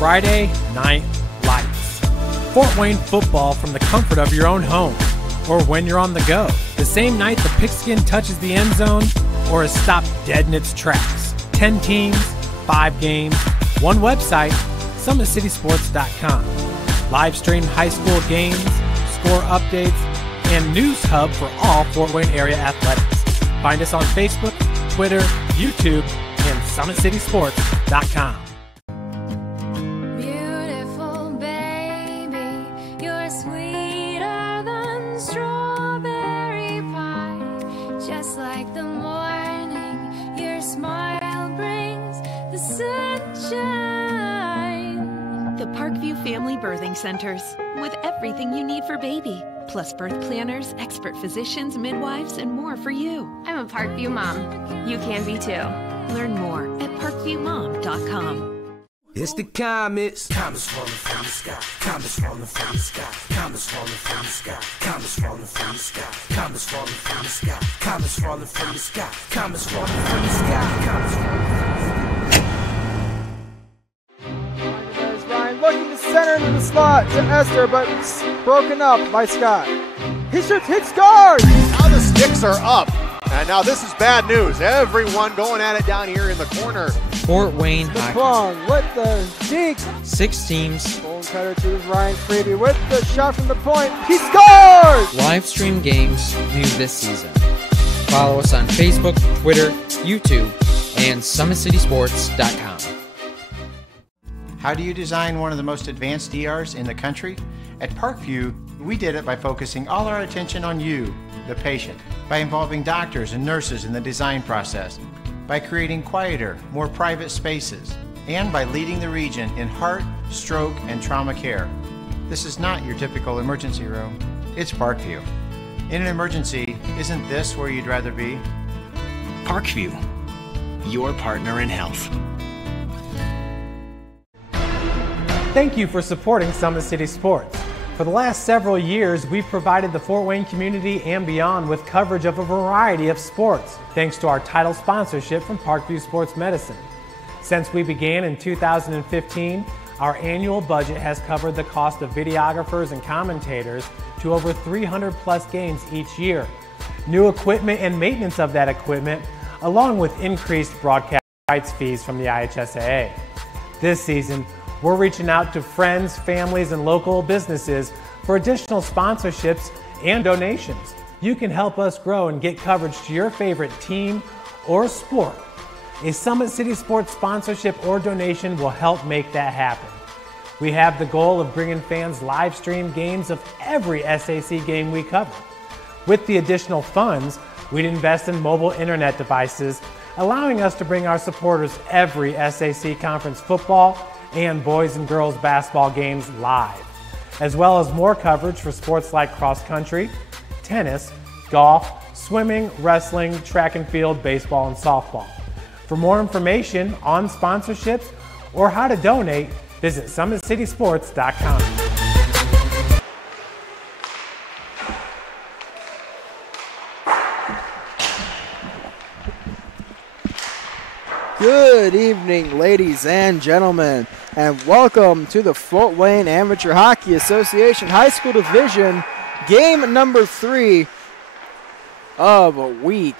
Friday Night Lights. Fort Wayne football from the comfort of your own home, or when you're on the go. The same night the pigskin touches the end zone, or is stopped dead in its tracks. 10 teams, 5 games, one website, SummitCitySports.com. Live stream high school games, score updates, and news hub for all Fort Wayne area athletics. Find us on Facebook, Twitter, YouTube, and SummitCitySports.com. Beautiful baby, you're sweeter than strawberry pie. Just like the morning, your smile brings the sunshine. The Parkview Family Birthing Centers, with everything you need for baby, plus birth planners, expert physicians, midwives, and more for you. I'm a Parkview mom. You can be too. Learn more at parkviewmom.com. It's the comets. Comets falling from the sky. Comets falling from the sky. Comets falling from the sky. Comets falling from the sky. Comets falling from the sky. Comets falling from the sky. Comets falling from the sky. Comets falling from the sky. There's Ryan looking to center into the slot to Esther, but broken up by Scott. He shoots, hit, scores! Now the sticks are up. And now this is bad news. Everyone going at it down here in the corner. Fort Wayne Hockey with the deke. 6 teams. Bone cutter to Ryan Freeby with the shot from the point. He scores! Live stream games new this season. Follow us on Facebook, Twitter, YouTube, and SummitCitySports.com. How do you design one of the most advanced ERs in the country? At Parkview, we did it by focusing all our attention on you, the patient, by involving doctors and nurses in the design process, by creating quieter, more private spaces, and by leading the region in heart, stroke, and trauma care. This is not your typical emergency room. It's Parkview. In an emergency, isn't this where you'd rather be? Parkview, your partner in health. Thank you for supporting Summit City Sports. For the last several years, we've provided the Fort Wayne community and beyond with coverage of a variety of sports, thanks to our title sponsorship from Parkview Sports Medicine. Since we began in 2015, our annual budget has covered the cost of videographers and commentators to over 300 plus games each year. New equipment and maintenance of that equipment, along with increased broadcast rights fees from the IHSAA. This season, we're reaching out to friends, families, and local businesses for additional sponsorships and donations. You can help us grow and get coverage to your favorite team or sport. A Summit City Sports sponsorship or donation will help make that happen. We have the goal of bringing fans live stream games of every SAC game we cover. With the additional funds, we'd invest in mobile internet devices, allowing us to bring our supporters every SAC conference football and boys and girls basketball games live, as well as more coverage for sports like cross country, tennis, golf, swimming, wrestling, track and field, baseball, and softball. For more information on sponsorships or how to donate, visit SummitCitySports.com. Good evening, ladies and gentlemen, and welcome to the Fort Wayne Amateur Hockey Association High School Division, game number 3 of week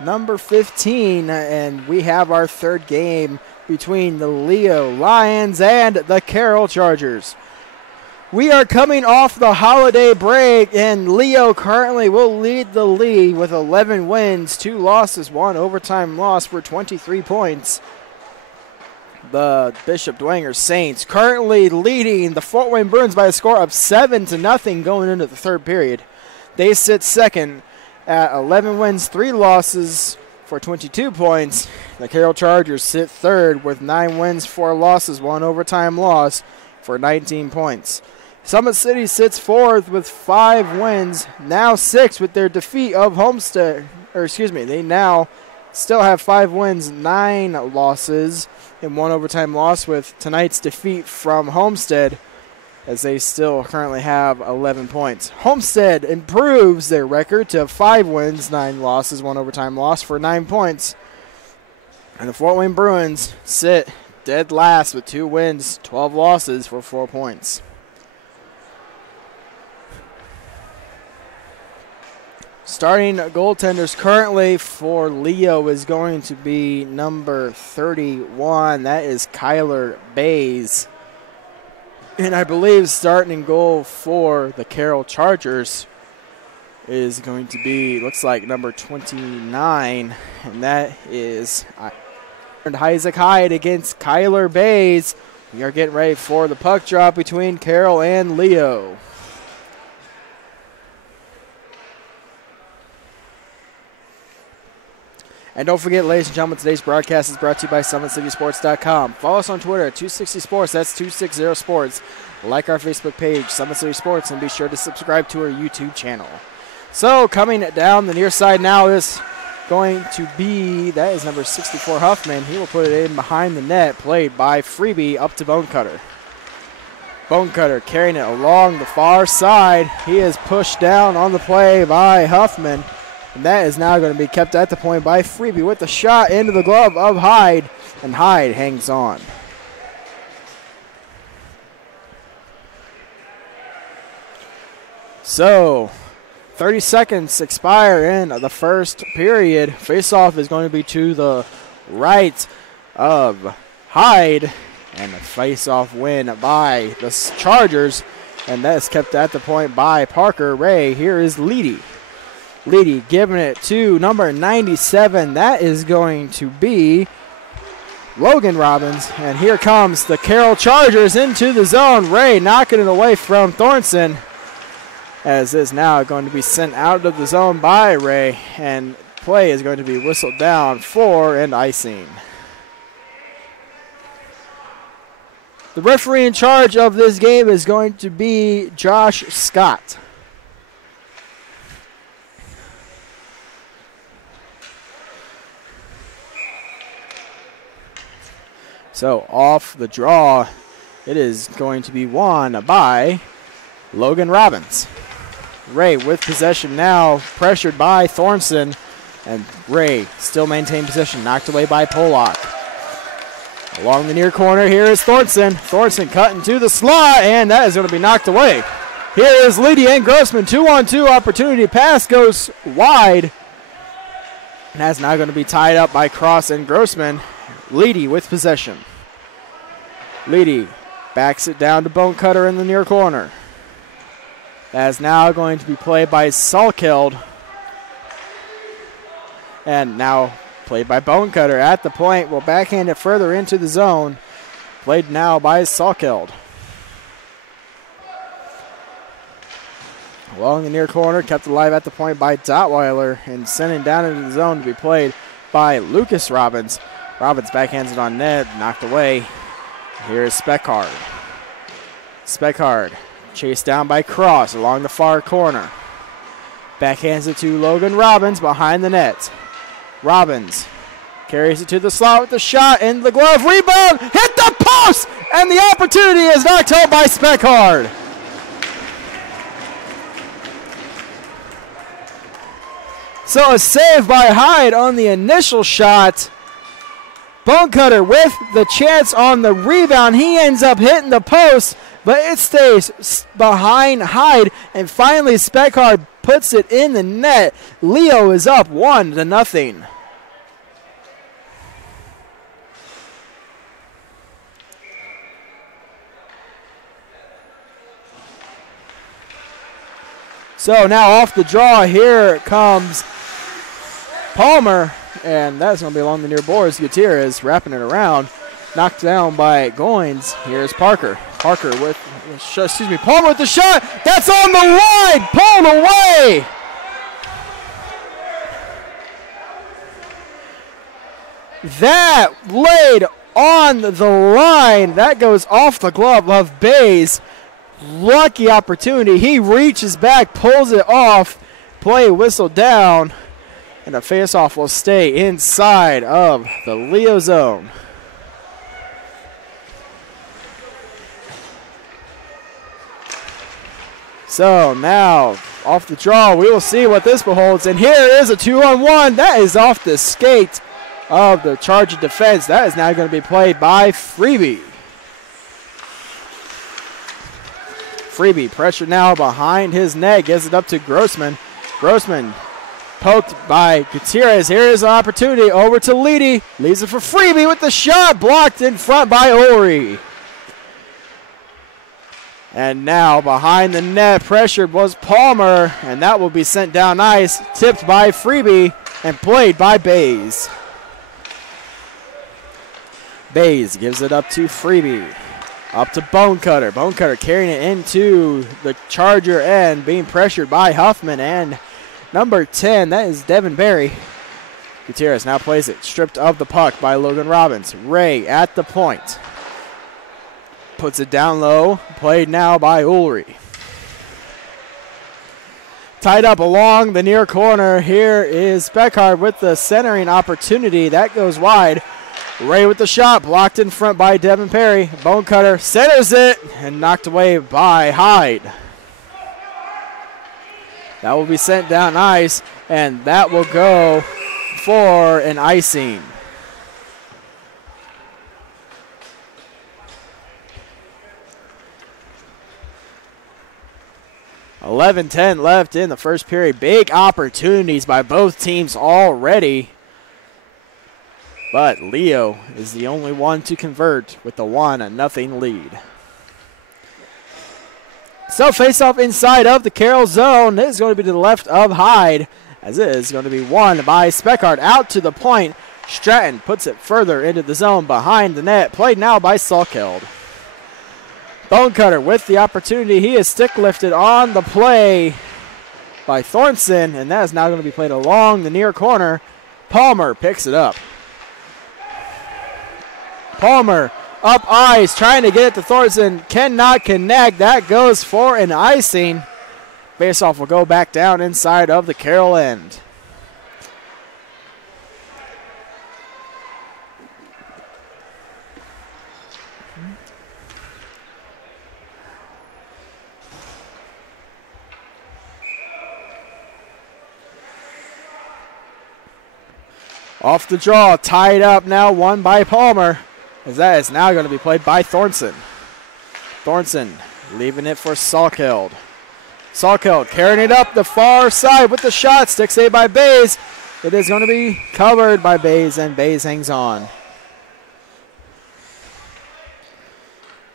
number 15, and we have our third game between the Leo Lions and the Carroll Chargers. We are coming off the holiday break, and Leo currently will lead the league with 11 wins, 2 losses, 1 overtime loss for 23 points. The Bishop Dwenger Saints currently leading the Fort Wayne Bruins by a score of 7-0 going into the third period. They sit second at 11 wins, 3 losses for 22 points. The Carroll Chargers sit third with 9 wins, 4 losses, 1 overtime loss for 19 points. Summit City sits fourth with 5 wins, now 6 with their defeat of Homestead. They now still have 5 wins, 9 losses, and 1 overtime loss with tonight's defeat from Homestead, as they still currently have 11 points. Homestead improves their record to 5 wins, 9 losses, 1 overtime loss for 9 points. And the Fort Wayne Bruins sit dead last with 2 wins, 12 losses for 4 points. Starting goaltenders currently for Leo is going to be number 31. That is Kyler Bays. And I believe starting in goal for the Carroll Chargers is going to be, looks like number 29. And that is Isaac Hyde against Kyler Bays. We are getting ready for the puck drop between Carroll and Leo. And don't forget, ladies and gentlemen, today's broadcast is brought to you by SummitCitySports.com. Follow us on Twitter at 260Sports. That's 260 Sports. Like our Facebook page, Summit City Sports, and be sure to subscribe to our YouTube channel. So coming down the near side now is going to be, that is number 64, Huffman. He will put it in behind the net, played by Freebie up to Bonecutter. Bonecutter carrying it along the far side. He is pushed down on the play by Huffman. And that is now going to be kept at the point by Freebie with the shot into the glove of Hyde. And Hyde hangs on. So, 30 seconds expire in the first period. Faceoff is going to be to the right of Hyde. And a faceoff win by the Chargers. And that is kept at the point by Parker Ray. Here is Leedy. Leedy giving it to number 97. That is going to be Logan Robbins. And here comes the Carroll Chargers into the zone. Ray knocking it away from Thornton. As is now going to be sent out of the zone by Ray. And play is going to be whistled down for an icing. The referee in charge of this game is going to be Josh Scott. So off the draw, it is going to be won by Logan Robbins. Ray with possession now, pressured by Thornton, and Ray still maintained possession, knocked away by Pollock. Along the near corner, here is Thornton. Thornton cutting to the slot, and that is going to be knocked away. Here is Leedy and Grossman, 2-on-2 opportunity. Pass goes wide, and that's now going to be tied up by Cross and Grossman. Leedy with possession. Leedy backs it down to Bonecutter in the near corner. That is now going to be played by Salkeld. And now played by Bonecutter at the point. Will backhand it further into the zone. Played now by Salkeld. Along the near corner, kept alive at the point by Dotweiler. And sending down into the zone to be played by Lucas Robbins. Robbins backhands it on net, knocked away. Here is Speckard. Speckard chased down by Cross along the far corner. Backhands it to Logan Robbins behind the net. Robbins carries it to the slot with the shot in the glove. Rebound, hit the post, and the opportunity is knocked home by Speckard. So a save by Hyde on the initial shot. Bonecutter with the chance on the rebound. He ends up hitting the post, but it stays behind Hyde. And finally, Speckard puts it in the net. Leo is up 1-0. So now off the draw, here comes Palmer. And that's going to be along the near boards. Gutierrez wrapping it around. Knocked down by Goins. Here's Parker. Palmer with the shot. That's on the line. Pulled away. That laid on the line. That goes off the glove of Bays. Lucky opportunity. He reaches back, pulls it off. Play whistled down. And a faceoff will stay inside of the Leo zone. So now off the draw, we will see what this beholds. And here is a 2-on-1. That is off the skate of the Charger defense. That is now going to be played by Freebie. Freebie pressure now behind his net. Gives it up to Grossman. Grossman poked by Gutierrez. Here is an opportunity over to Leedy. Leaves it for Freebie with the shot. Blocked in front by Ulrey. And now behind the net, pressured was Palmer, and that will be sent down ice, tipped by Freebie, and played by Bays. Bays gives it up to Freebie. Up to Bonecutter. Bonecutter carrying it into the Charger end, being pressured by Huffman and number 10, that is Devin Berry. Gutierrez now plays it, stripped of the puck by Logan Robbins. Ray at the point. Puts it down low, played now by Ulrey. Tied up along the near corner. Here is Speckhard with the centering opportunity. That goes wide. Ray with the shot, blocked in front by Devin Perry. Bonecutter centers it and knocked away by Hyde. That will be sent down ice, and that will go for an icing. .11-10 left in the first period. Big opportunities by both teams already. But Leo is the only one to convert with the 1-0 lead. So face-off inside of the Carroll zone. This is going to be to the left of Hyde, as it is going to be won by Speckhard. Out to the point. Stratton puts it further into the zone behind the net. Played now by Salkeld. Bonecutter with the opportunity. He is stick lifted on the play by Thornton, and that is now going to be played along the near corner. Palmer picks it up. Palmer up ice, trying to get it to Thornton. Cannot connect. That goes for an icing. Faceoff will go back down inside of the Carroll end. Off the draw, tied up now, won by Palmer, as that is now going to be played by Thornton. Thornton leaving it for Salkeld. Salkeld carrying it up the far side with the shot. Stick saved by Bays. It is going to be covered by Bays, and Bays hangs on.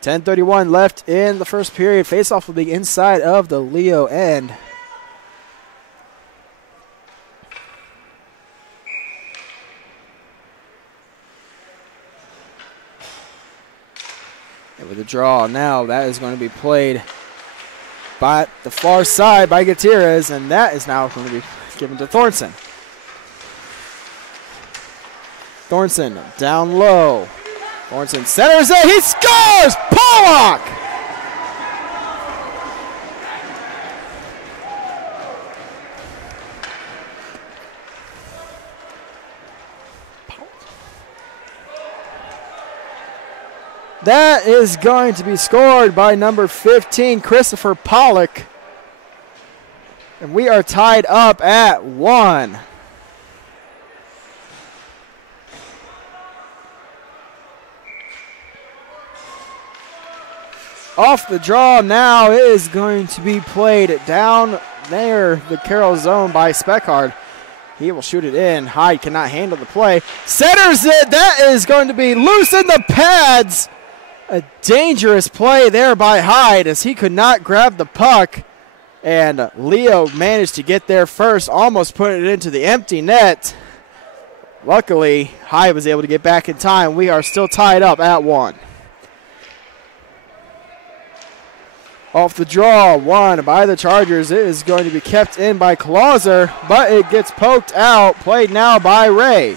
10:31 left in the first period. Faceoff will be inside of the Leo end. With a draw now, that is going to be played by the far side by Gutierrez, and that is now going to be given to Thornton. Thornton down low. Thornton centers it. He scores! Pollock! That is going to be scored by number 15, Christopher Pollock. And we are tied up at 1. Off the draw now, it is going to be played down there, the Carroll zone by Speckhard. He will shoot it in. Hyde cannot handle the play. Centers it. That is going to be loose in the pads. A dangerous play there by Hyde, as he could not grab the puck. And Leo managed to get there first, almost put it into the empty net. Luckily, Hyde was able to get back in time. We are still tied up at 1. Off the draw, won by the Chargers. It is going to be kept in by Clauser, but it gets poked out. Played now by Ray.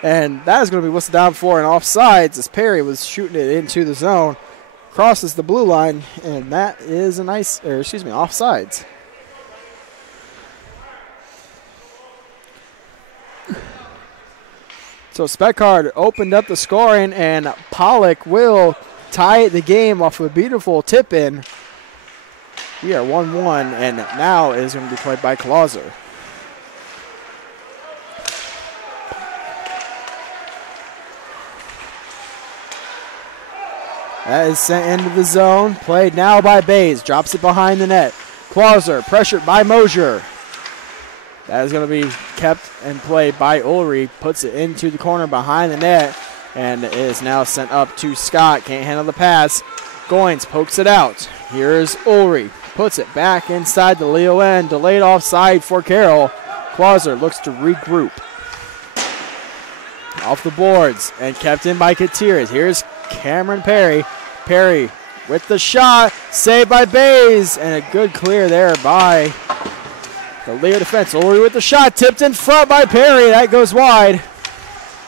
And that is going to be whistled down for an offsides, as Perry was shooting it into the zone. Crosses the blue line, and that is offsides. So Speckhard opened up the scoring, and Pollock will tie the game off a beautiful tip-in. We are 1-1, and now it is going to be played by Clauser. That is sent into the zone. Played now by Bays. Drops it behind the net. Clauser pressured by Mosier. That is going to be kept and played by Ulrich. Puts it into the corner behind the net. And it is now sent up to Scott. Can't handle the pass. Goins pokes it out. Here is Ulrich. Puts it back inside the Leo end. Delayed offside for Carroll. Clauser looks to regroup. Off the boards and kept in by Gutierrez. Here's Cameron Perry. Perry with the shot. Saved by Bays. And a good clear there by the Leo defense. Ulrich with the shot. Tipped in front by Perry. That goes wide.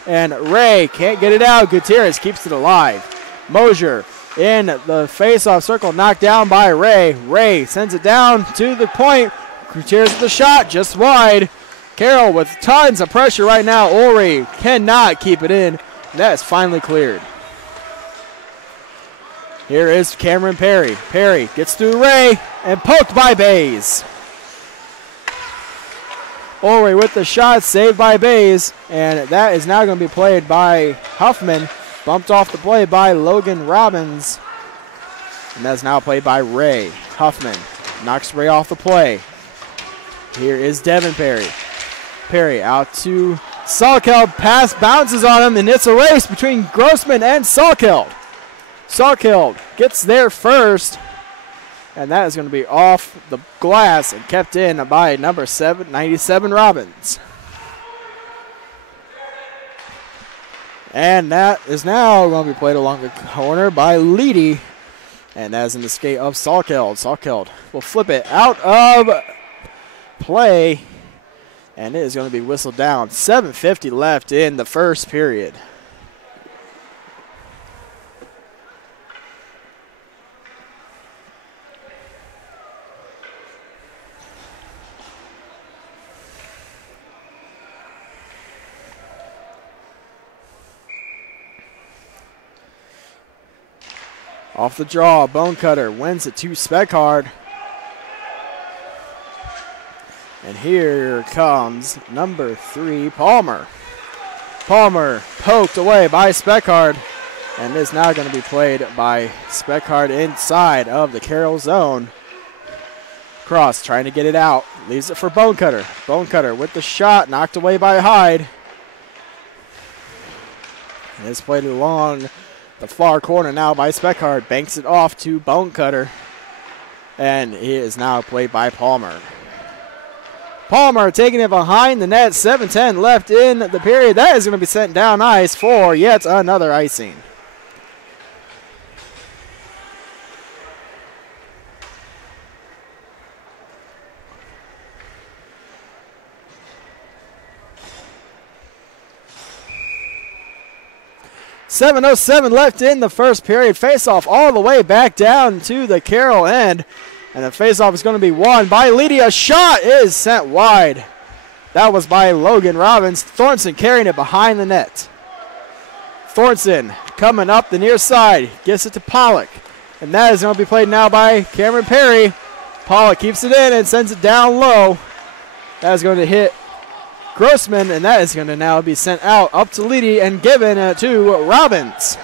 And Ray can't get it out. Gutierrez keeps it alive. Mosier in the face-off circle. Knocked down by Ray. Ray sends it down to the point. Gutierrez with the shot. Just wide. Carroll with tons of pressure right now. Ulrich cannot keep it in. That is finally cleared. Here is Cameron Perry. Perry gets through Ray and poked by Bays. Ulrich with the shot, saved by Bays, and that is now going to be played by Huffman. Bumped off the play by Logan Robbins. And that's now played by Ray. Huffman knocks Ray off the play. Here is Devin Perry. Perry out to Salkeld. Pass bounces on him, and it's a race between Grossman and Salkeld. Salkeld gets there first, and that is going to be off the glass and kept in by number 97 Robbins. And that is now going to be played along the corner by Leedy, and that is an escape of Salkeld. Salkeld will flip it out of play, and it is going to be whistled down. 7:50 left in the first period. Off the draw, Bone Cutter wins it to Speckard. And here comes number 3, Palmer. Palmer poked away by Speckard, and is now going to be played by Speckard inside of the Carroll zone. Cross trying to get it out, leaves it for Bone Cutter. Bone Cutter with the shot, knocked away by Hyde. And it's played along the far corner now by Speckard. Banks it off to Bone Cutter. And he is now played by Palmer. Palmer taking it behind the net. 7:10 left in the period. That is going to be sent down ice for yet another icing. .7:07 left in the first period. Face-off all the way back down to the Carroll end. And the face-off is going to be won by Leedy. A shot is sent wide. That was by Logan Robbins. Thornton carrying it behind the net. Thornton coming up the near side. Gets it to Pollock. And that is going to be played now by Cameron Perry. Pollock keeps it in and sends it down low. That is going to hit Grossman, and that is going to now be sent out up to Leedy and given to Robbins.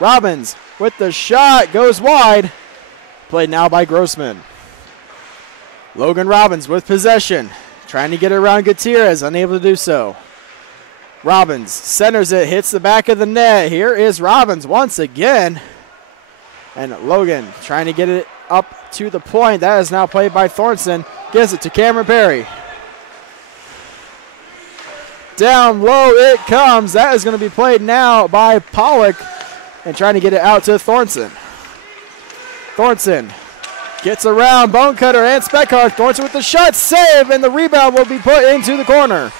Robbins with the shot goes wide. Played now by Grossman. Logan Robbins with possession. Trying to get it around Gutierrez, unable to do so. Robbins centers it, hits the back of the net. Here is Robbins once again. And Logan trying to get it up to the point. That is now played by Thornton. Gives it to Cameron Perry. Down low it comes. That is going to be played now by Pollock. And trying to get it out to Thornton. Thornton gets around Bone Cutter and Speckard. Thornton with the shot, save, and the rebound will be put into the corner.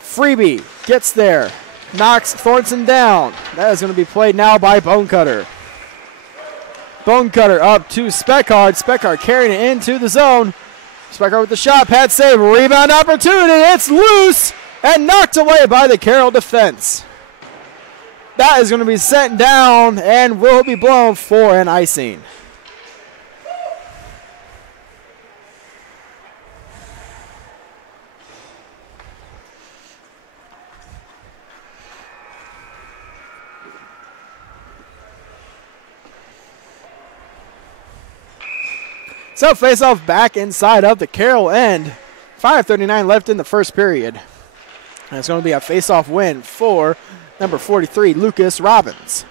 Freebie gets there, knocks Thornton down. That is going to be played now by Bone Cutter. Bone Cutter up to Speckard. Speckard carrying it into the zone. Speckard with the shot, pad save, rebound opportunity. It's loose and knocked away by the Carroll defense. That is going to be sent down and will be blown for an icing. So face-off back inside of the Carroll end. 5:39 left in the first period. And it's going to be a face-off win for number 43, Lucas Robbins.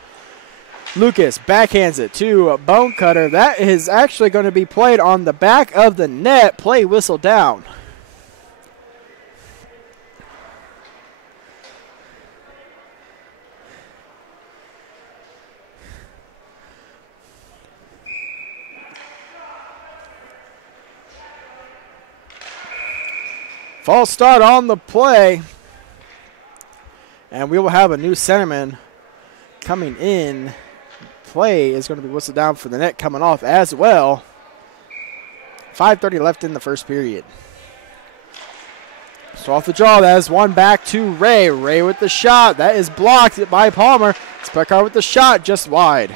Lucas backhands it to Bone Cutter. That is actually going to be played on the back of the net. Play whistle down. False start on the play. And we will have a new centerman coming in. Play is going to be whistled down for the net coming off as well. 5:30 left in the first period. So off the draw, that is one back to Ray. Ray with the shot. That is blocked by Palmer. Speckar with the shot just wide.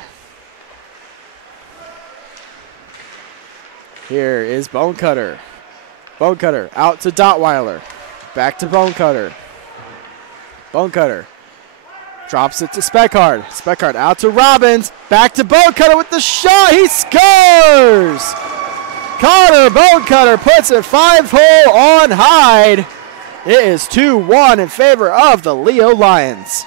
Here is Bone Cutter. Bone Cutter out to Dotweiler. Back to Bone Cutter. Bone Cutter drops it to Speckard. Speckard out to Robbins. Back to Bone Cutter with the shot. He scores! Connor Bone Cutter puts it 5-hole on Hyde. It is 2-1 in favor of the Leo Lions.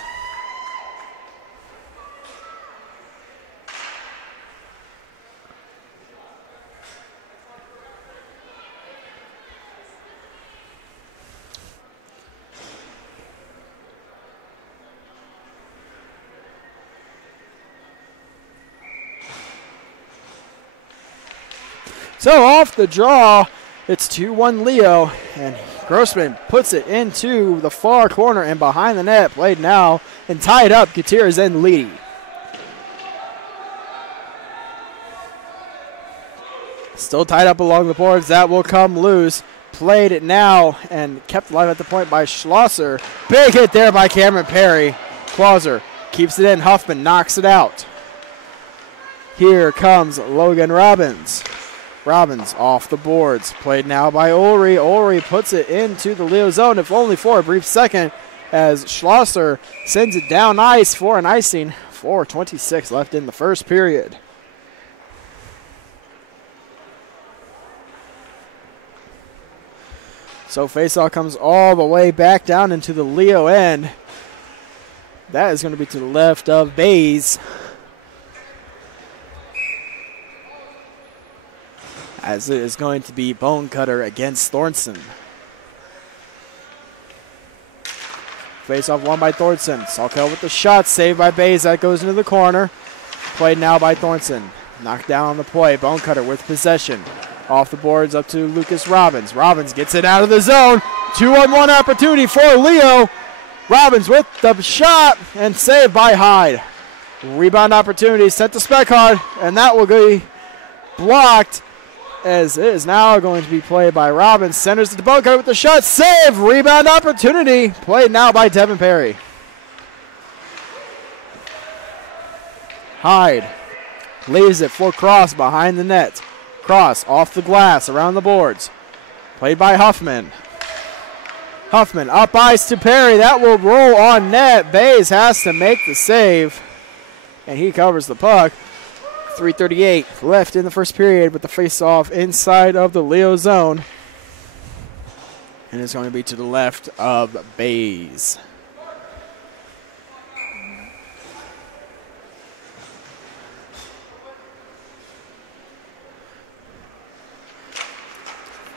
So off the draw, it's 2-1 Leo, and Grossman puts it into the far corner and behind the net. Played now and tied up. Gutierrez and Lee. Still tied up along the boards. That will come loose. Played it now and kept alive at the point by Schlosser. Big hit there by Cameron Perry. Clauser keeps it in. Huffman knocks it out. Here comes Logan Robbins. Robbins off the boards. Played now by Ulrey. Ulrey puts it into the Leo zone, if only for a brief second, as Schlosser sends it down ice for an icing. 4:26 left in the first period. So faceoff comes all the way back down into the Leo end. That is going to be to the left of Bays. As it is going to be Bone Cutter against Thornton. Face-off won by Thornton. Salkel with the shot, saved by Bays. That goes into the corner. Played now by Thornton. Knocked down on the play. Bone Cutter with possession. Off the boards up to Lucas Robbins. Robbins gets it out of the zone. 2-on-1 opportunity for Leo. Robbins with the shot and saved by Hyde. Rebound opportunity sent to Speckhard, and that will be blocked. As it is now going to be played by Robbins. Centers to the Bone Cutter with the shot. Save! Rebound opportunity. Played now by Devin Perry. Hyde leaves it for Cross behind the net. Cross off the glass around the boards. Played by Huffman. Huffman up ice to Perry. That will roll on net. Bays has to make the save. And he covers the puck. 3:38 left in the first period with the face-off inside of the Leo zone. And it's going to be to the left of Bays.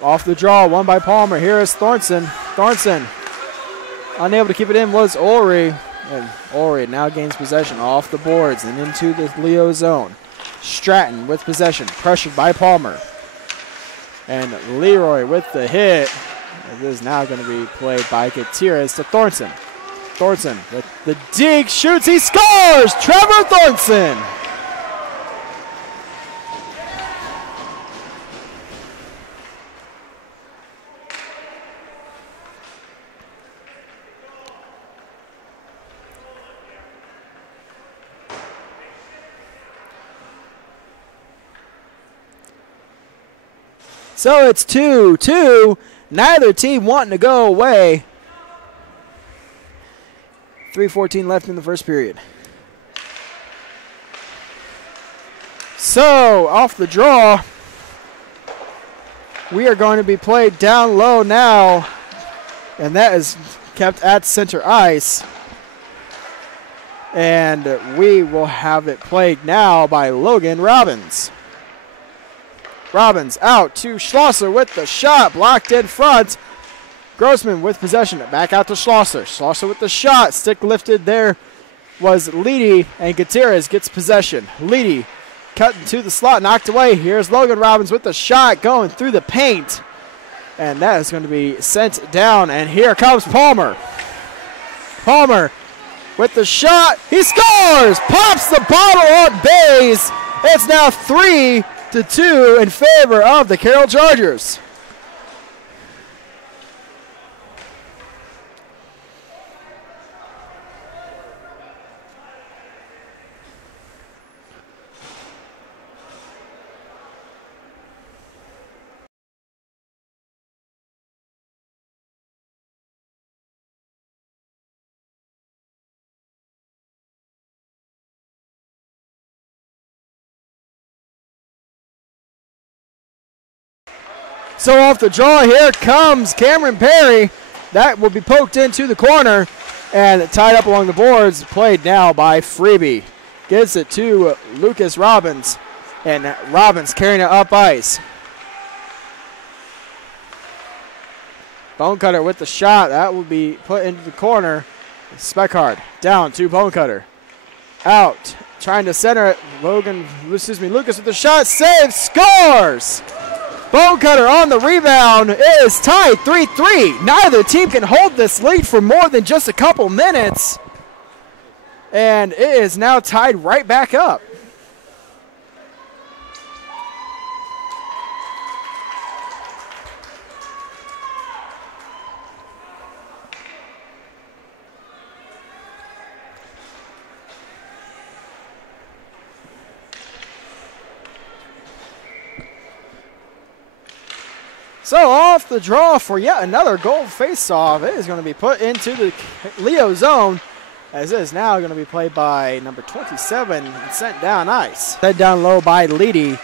Off the draw, won by Palmer. Here is Thornton. Thornton unable to keep it in was Ulrey. And Ulrey now gains possession off the boards and into the Leo zone. Stratton with possession, pressured by Palmer. And Leroy with the hit. This is now going to be played by Gutierrez to Thornton. Thornton with the dig, shoots, he scores! Trevor Thornton! So it's 2-2. Neither team wanting to go away. 3:14 left in the first period. So off the draw, We are going to be played down low now, and that is kept at center ice. And we will have it played now by Logan Robbins. Robbins out to Schlosser with the shot, blocked in front. Grossman with possession, back out to Schlosser. Schlosser with the shot, stick lifted there was Leedy, and Gutierrez gets possession. Leedy cutting to the slot, knocked away. Here's Logan Robbins with the shot, going through the paint. And that is going to be sent down, and here comes Palmer. Palmer with the shot, he scores! Pops the bottle on base. It's now 3-2 in favor of the Carroll Chargers. So off the draw, here comes Cameron Perry. That will be poked into the corner and tied up along the boards. Played now by Freebie. Gives it to Lucas Robbins, and Robbins carrying it up ice. Bonecutter with the shot. That will be put into the corner. Speckhard down to Bonecutter. Out, trying to center it. Lucas with the shot. Save, scores! Bonecutter on the rebound. It is tied 3-3. Neither team can hold this lead for more than just a couple minutes. And it is now tied right back up. So off the draw for yet another goal face-off. It is going to be put into the Leo zone, as it is now going to be played by number 27 and sent down ice. Head down low by Leedy.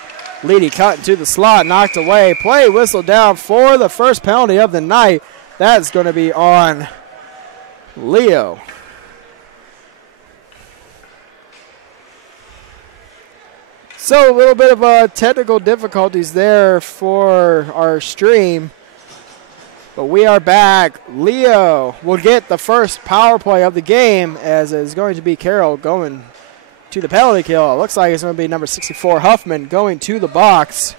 Leedy cut into the slot, knocked away. Play whistle down for the first penalty of the night. That's going to be on Leo. So a little bit of technical difficulties there for our stream. But we are back. Leo will get the first power play of the game, as it is going to be Carroll going to the penalty kill. It looks like it's going to be number 64, Huffman, going to the box.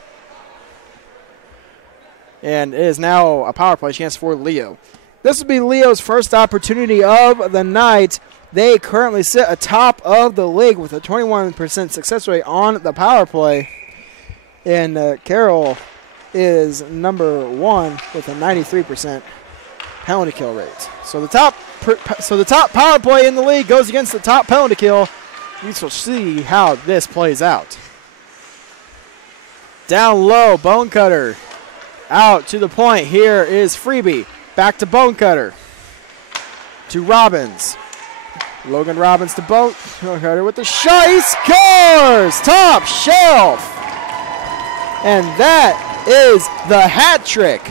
And it is now a power play chance for Leo. This will be Leo's first opportunity of the night. They currently sit atop of the league with a 21% success rate on the power play. And Carroll is number 1 with a 93% penalty kill rate. So the top power play in the league goes against the top penalty kill. We shall see how this plays out. Down low, Bonecutter out to the point. Here is Freebie. Back to Bonecutter. To Robbins. Logan Robbins to Bonecutter with the shot. He scores! Top shelf! And that is the hat trick.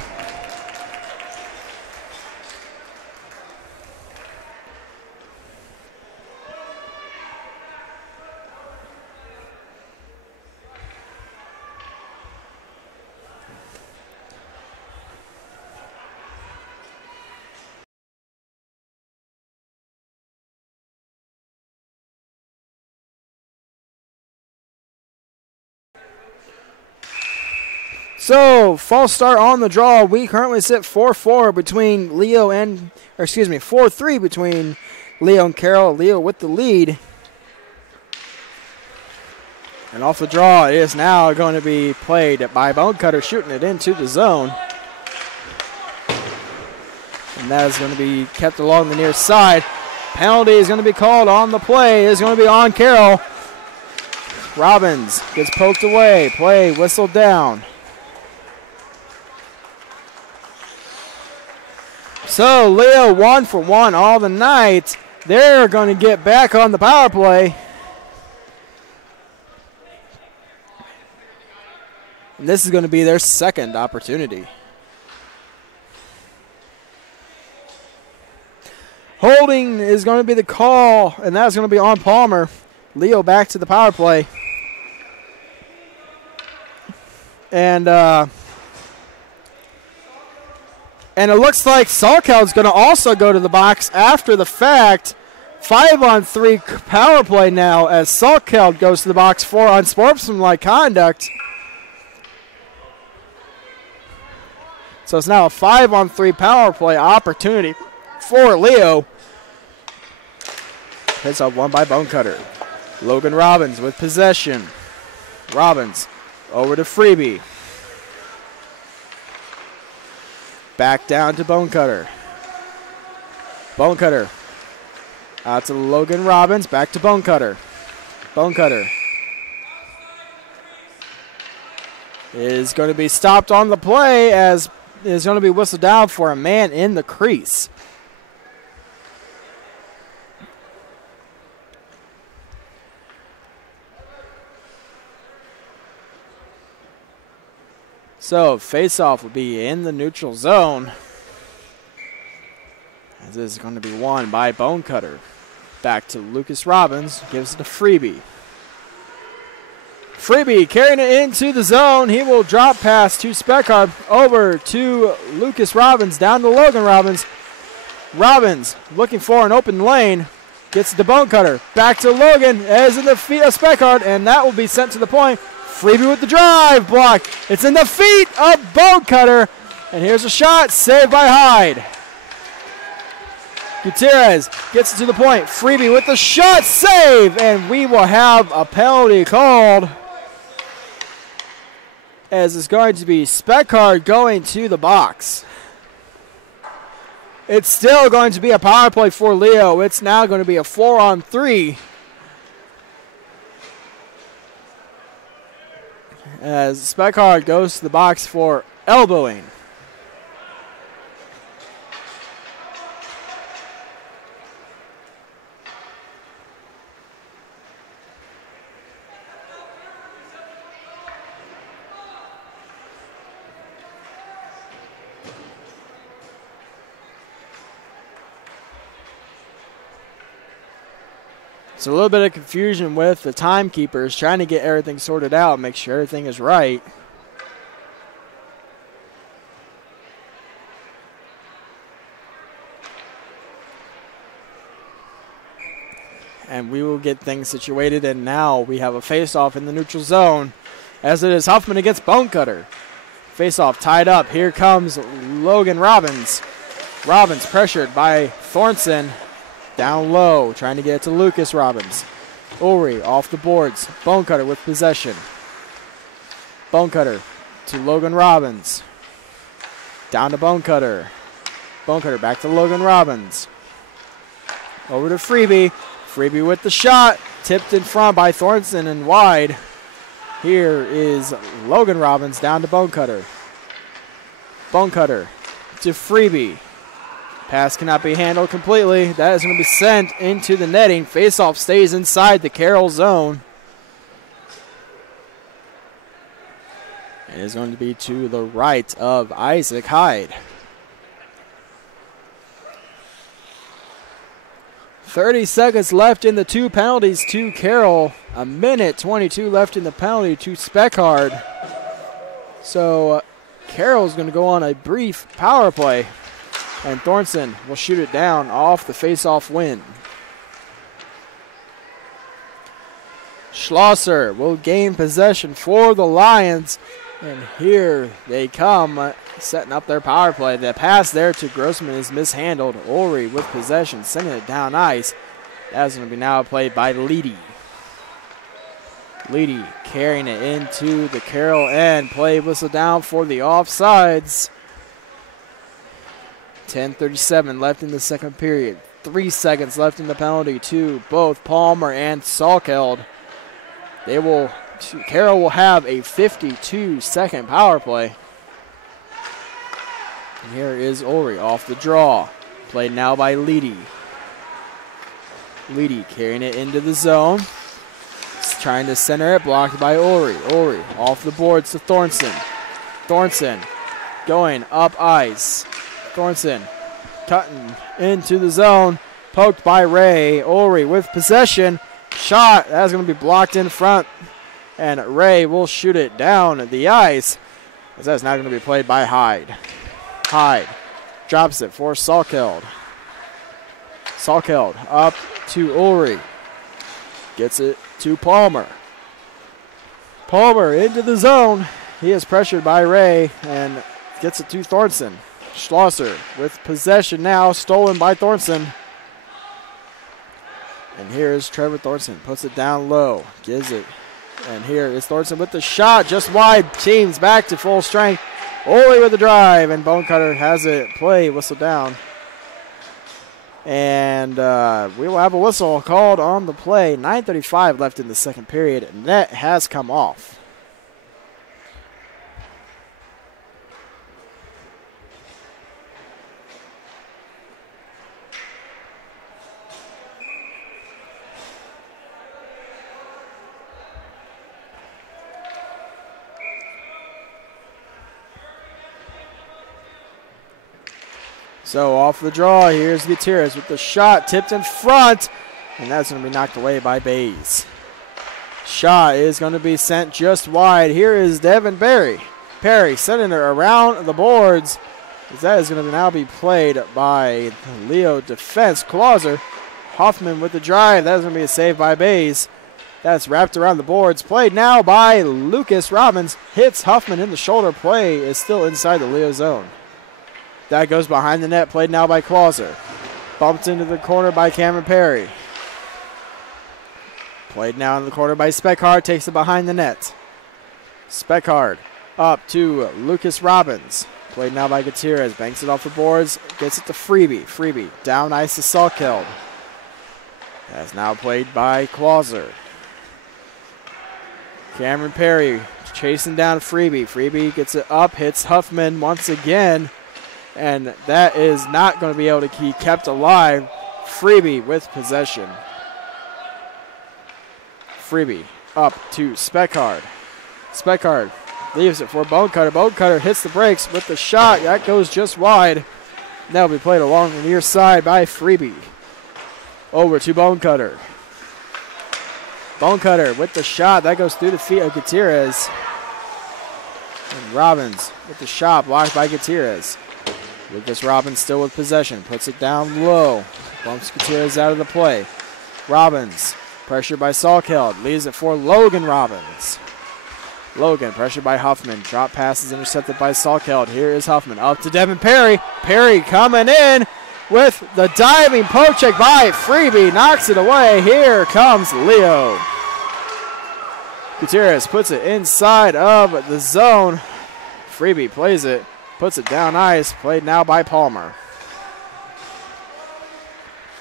So, false start on the draw. We currently sit 4-4 between Leo and, 4-3 between Leo and Carroll. Leo with the lead. And off the draw, it is now going to be played by Bonecutter, shooting it into the zone. And that is going to be kept along the near side. Penalty is going to be called on the play. It is going to be on Carroll. Robbins gets poked away. Play whistled down. So Leo 1 for 1 all the night. They're going to get back on the power play. And this is going to be their second opportunity. Holding is going to be the call, and that's going to be on Palmer. Leo back to the power play. And it looks like Salkeld's going to also go to the box after the fact. 5-on-3 power play now as Salkeld goes to the box for unsportsmanlike conduct. So it's now a 5-on-3 power play opportunity for Leo. Hits up one by Bonecutter. Logan Robbins with possession. Robbins over to Freebie. Back down to Bonecutter. Bonecutter out to Logan Robbins. Back to Bonecutter. Bonecutter is going to be stopped on the play as is going to be whistled down for a man in the crease. So face-off will be in the neutral zone. This is going to be won by Bonecutter. Back to Lucas Robbins. Gives it to Freebie. Freebie carrying it into the zone. He will drop pass to Speckard. Over to Lucas Robbins. Down to Logan Robbins. Robbins looking for an open lane. Gets it to Bonecutter. Back to Logan. As in the feet of Speckard. And that will be sent to the point. Freebie with the drive block. It's in the feet of Bonecutter. And here's a shot. Saved by Hyde. Gutierrez gets it to the point. Freebie with the shot. Save. And we will have a penalty called. As it's going to be Speckard going to the box. It's still going to be a power play for Leo. It's now going to be a 4-on-3. As Speckard goes to the box for elbowing. So a little bit of confusion with the timekeepers trying to get everything sorted out, make sure everything is right. And we will get things situated, and now we have a face-off in the neutral zone as it is Huffman against Bonecutter. Face-off tied up. Here comes Logan Robbins. Robbins pressured by Thornton. Down low, trying to get it to Lucas Robbins. Ulrey off the boards. Bonecutter with possession. Bonecutter to Logan Robbins. Down to Bonecutter. Bonecutter back to Logan Robbins. Over to Freebie. Freebie with the shot. Tipped in front by Thornton and wide. Here is Logan Robbins down to Bonecutter. Bonecutter to Freebie. Pass cannot be handled completely. That is going to be sent into the netting. Faceoff stays inside the Carroll zone. It is going to be to the right of Isaac Hyde. 30 seconds left in the two penalties to Carroll. A minute 22 left in the penalty to Speckard. So Carroll's going to go on a brief power play. And Thornton will shoot it down off the face-off win. Schlosser will gain possession for the Lions. And here they come, setting up their power play. The pass there to Grossman is mishandled. Ulrey with possession, sending it down ice. That's going to be now played by Leedy. Leedy carrying it into the Carroll end. Play whistle down for the offsides. 10:37 left in the second period. 3 seconds left in the penalty to both Palmer and Salkeld. Carroll will have a 52-second power play. And here is Ulrey off the draw. Played now by Leedy. Leedy carrying it into the zone. trying to center it, blocked by Ulrich. Ulrich off the boards to Thornton. Thornton going up ice. Thornton cutting into the zone, poked by Ray. Ulrich with possession. Shot, that's going to be blocked in front. And Ray will shoot it down the ice, as that's now going to be played by Hyde. Hyde drops it for Salkeld. Salkeld up to Ulrich. Gets it to Palmer. Palmer into the zone. He is pressured by Ray and gets it to Thornton. Schlosser with possession now, stolen by Thornton. And here is Trevor Thornton. Puts it down low. Gives it. And here is Thornton with the shot. Just wide. Teams back to full strength. Ole with the drive. And Bonecutter has it. Play whistle down. And we will have a whistle called on the play. 9:35 left in the second period. Net has come off. So off the draw, here's Gutierrez with the shot, tipped in front, and that's going to be knocked away by Bays. Shot is going to be sent just wide. Here is Devin Perry. Perry sending it around the boards. That is going to now be played by the Leo defense. Clauser, Hoffman with the drive. That is going to be a save by Bays. That's wrapped around the boards. Played now by Lucas Robbins. Hits Huffman in the shoulder. Play is still inside the Leo zone. That goes behind the net, played now by Clauser. Bumped into the corner by Cameron Perry. Played now in the corner by Speckhard, takes it behind the net. Speckhard up to Lucas Robbins. Played now by Gutierrez, banks it off the boards, gets it to Freebie. Freebie down ice to Salkeld. That's now played by Clauser. Cameron Perry chasing down Freebie. Freebie gets it up, hits Huffman once again. And that is not going to be able to be kept alive. Freebie with possession. Freebie up to Speckhard. Speckhard leaves it for Bonecutter. Bonecutter hits the brakes with the shot. That goes just wide. That will be played along the near side by Freebie. Over to Bonecutter. Bonecutter with the shot. That goes through the feet of Gutierrez. And Robbins with the shot blocked by Gutierrez. Lucas Robbins still with possession. Puts it down low. Bumps Gutierrez out of the play. Robbins, pressured by Salkeld. Leaves it for Logan Robbins. Logan, pressured by Huffman. Drop pass is intercepted by Salkeld. Here is Huffman. Up to Devin Perry. Perry coming in with the diving poke check by Freebie. Knocks it away. Here comes Leo. Gutierrez puts it inside of the zone. Freebie plays it. Puts it down ice, played now by Palmer.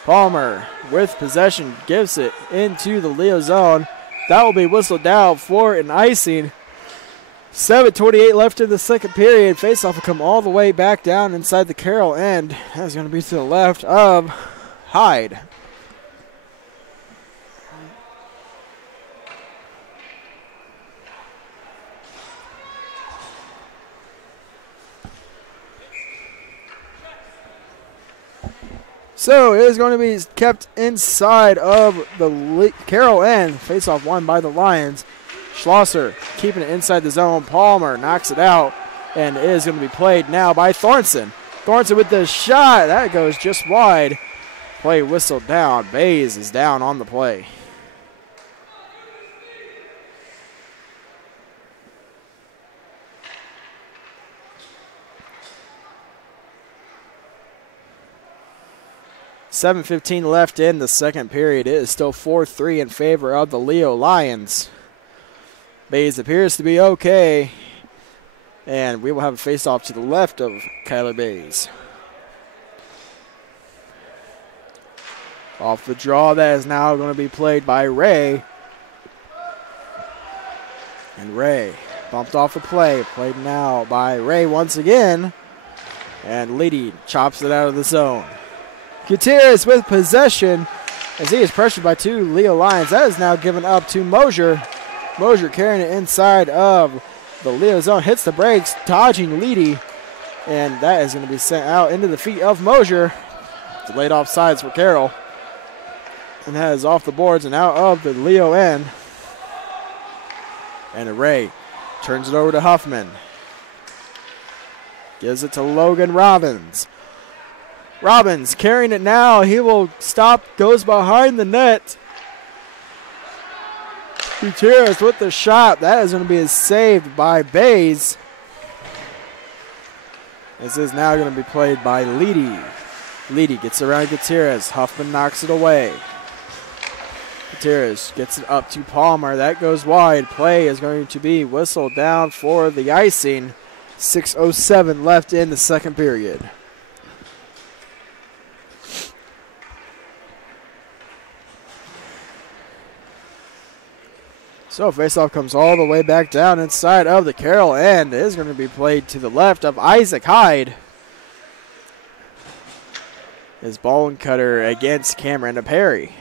Palmer with possession gives it into the Leo zone. That will be whistled down for an icing. 7:28 left in the second period. Faceoff will come all the way back down inside the Carroll end. That's going to be to the left of Hyde. So it is going to be kept inside of the Carroll end. Face-off won by the Lions. Schlosser keeping it inside the zone. Palmer knocks it out, and it is going to be played now by Thornton. Thornton with the shot. That goes just wide. Play whistled down. Bays is down on the play. .7:15 left in the second period. It is still 4-3 in favor of the Leo Lions. Bays appears to be okay. And we will have a face-off to the left of Kyler Bays. Off the draw, that is now going to be played by Ray. And Ray bumped off the play. Played now by Ray once again. And Leedy chops it out of the zone. Gutierrez with possession. as he is pressured by two Leo Lions. That is now given up to Mosier. Mosier carrying it inside of the Leo zone. Hits the brakes, dodging Leedy. And that is going to be sent out into the feet of Mosier. Delayed offsides for Carroll. And that is off the boards and out of the Leo end. And Ray turns it over to Huffman. Gives it to Logan Robbins. Robbins carrying it now. He will stop, goes behind the net. Gutierrez with the shot. That is going to be saved by Bays. This is now going to be played by Leedy. Leedy gets around Gutierrez. Huffman knocks it away. Gutierrez gets it up to Palmer. That goes wide. Play is going to be whistled down for the icing. 6:07 left in the second period. So faceoff comes all the way back down inside of the Carroll end. It is going to be played to the left of Isaac Hyde. His ball and cutter against Cameron Perry.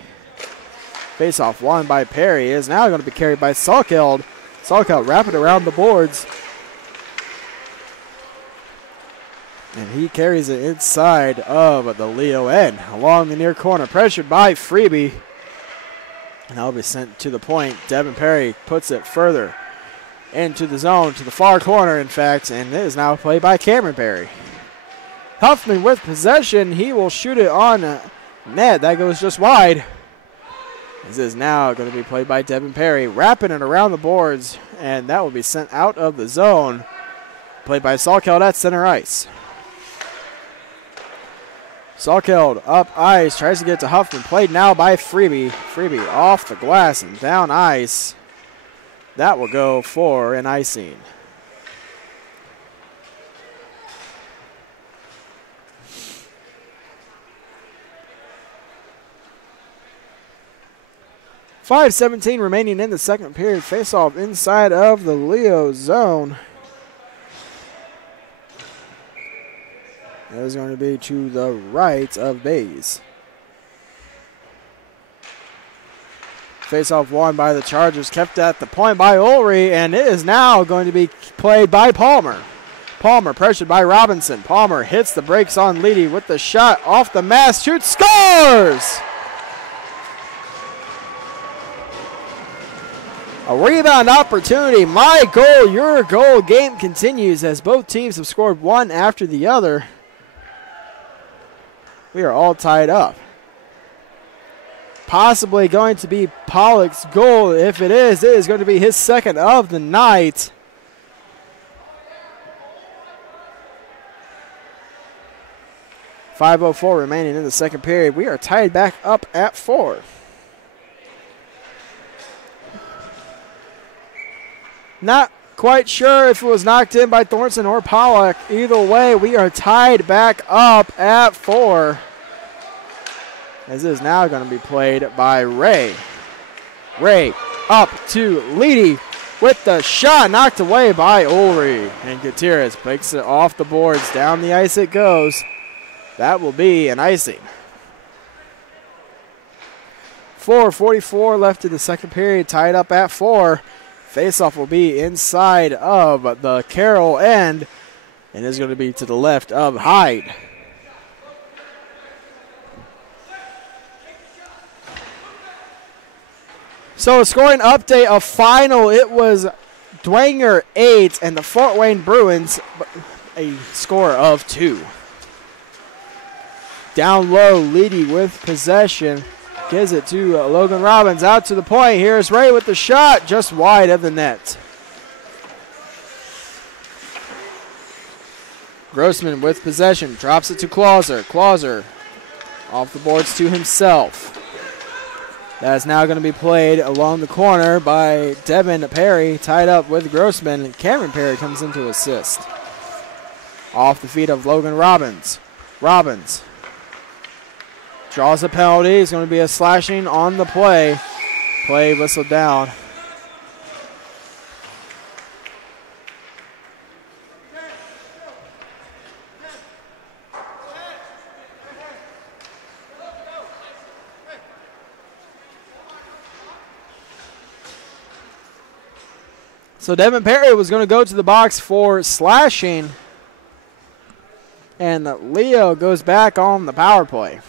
Faceoff won by Perry is now going to be carried by Salkeld. Salkeld wrapping around the boards. And he carries it inside of the Leo end. Along the near corner, pressured by Freebie. And that'll be sent to the point. Devin Perry puts it further into the zone, to the far corner, in fact, and it is now played by Cameron Perry. Huffman with possession. He will shoot it on net. That goes just wide. This is now going to be played by Devin Perry, wrapping it around the boards, and that will be sent out of the zone. Played by Salkeld at center ice. Salkeld up ice, tries to get to Huffman. Played now by Freebie. Freebie off the glass and down ice. That will go for an icing. .5:17 remaining in the second period. Face-off inside of the Leo zone. That is going to be to the right of Bays. Face-off won by the Chargers, kept at the point by Ulrey, and it is now going to be played by Palmer. Palmer pressured by Robinson. Palmer hits the brakes on Leedy with the shot off the mast, shoots, scores! A rebound opportunity. My goal, your goal. Game continues as both teams have scored one after the other. We are all tied up. Possibly going to be Pollock's goal. If it is going to be his second of the night. .5:04 remaining in the second period. We are tied back up at 4. Not quite sure if it was knocked in by Thornton or Pollock. Either way, we are tied back up at 4. This is now going to be played by Ray. Ray up to Leedy with the shot knocked away by Ulrey. And Gutierrez breaks it off the boards. Down the ice it goes. That will be an icing. 4:44 left in the second period. Tied up at 4. Faceoff will be inside of the Carroll end and is going to be to the left of Hyde. So a scoring update of final. It was Dwenger 8 and the Fort Wayne Bruins a score of 2. Down low, Leedy with possession. Gives it to Logan Robbins out to the point. Here's Ray with the shot just wide of the net. Grossman with possession. Drops it to Clauser. Clauser off the boards to himself. That's now going to be played along the corner by Devin Perry. Tied up with Grossman. Cameron Perry comes in to assist. Off the feet of Logan Robbins. Robbins draws a penalty. It's going to be a slashing on the play. Play whistled down. So Devin Perry was going to go to the box for slashing. And Leo goes back on the power play.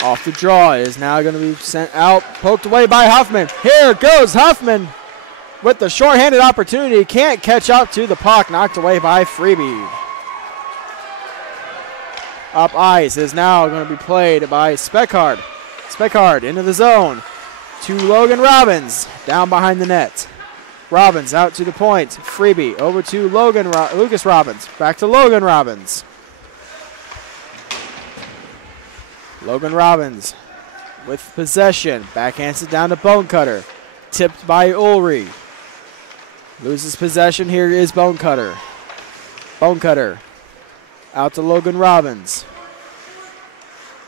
Off the draw is now going to be sent out, poked away by Huffman. Here goes Huffman with the shorthanded opportunity. Can't catch up to the puck, knocked away by Freebie. Up ice is now going to be played by Speckard. Speckard into the zone to Logan Robbins, down behind the net. Robbins out to the point. Freebie over to Lucas Robbins. Back to Logan Robbins. Logan Robbins with possession. Backhands it down to Bonecutter. Tipped by Ulrey. Loses possession. Here is Bonecutter. Bonecutter out to Logan Robbins.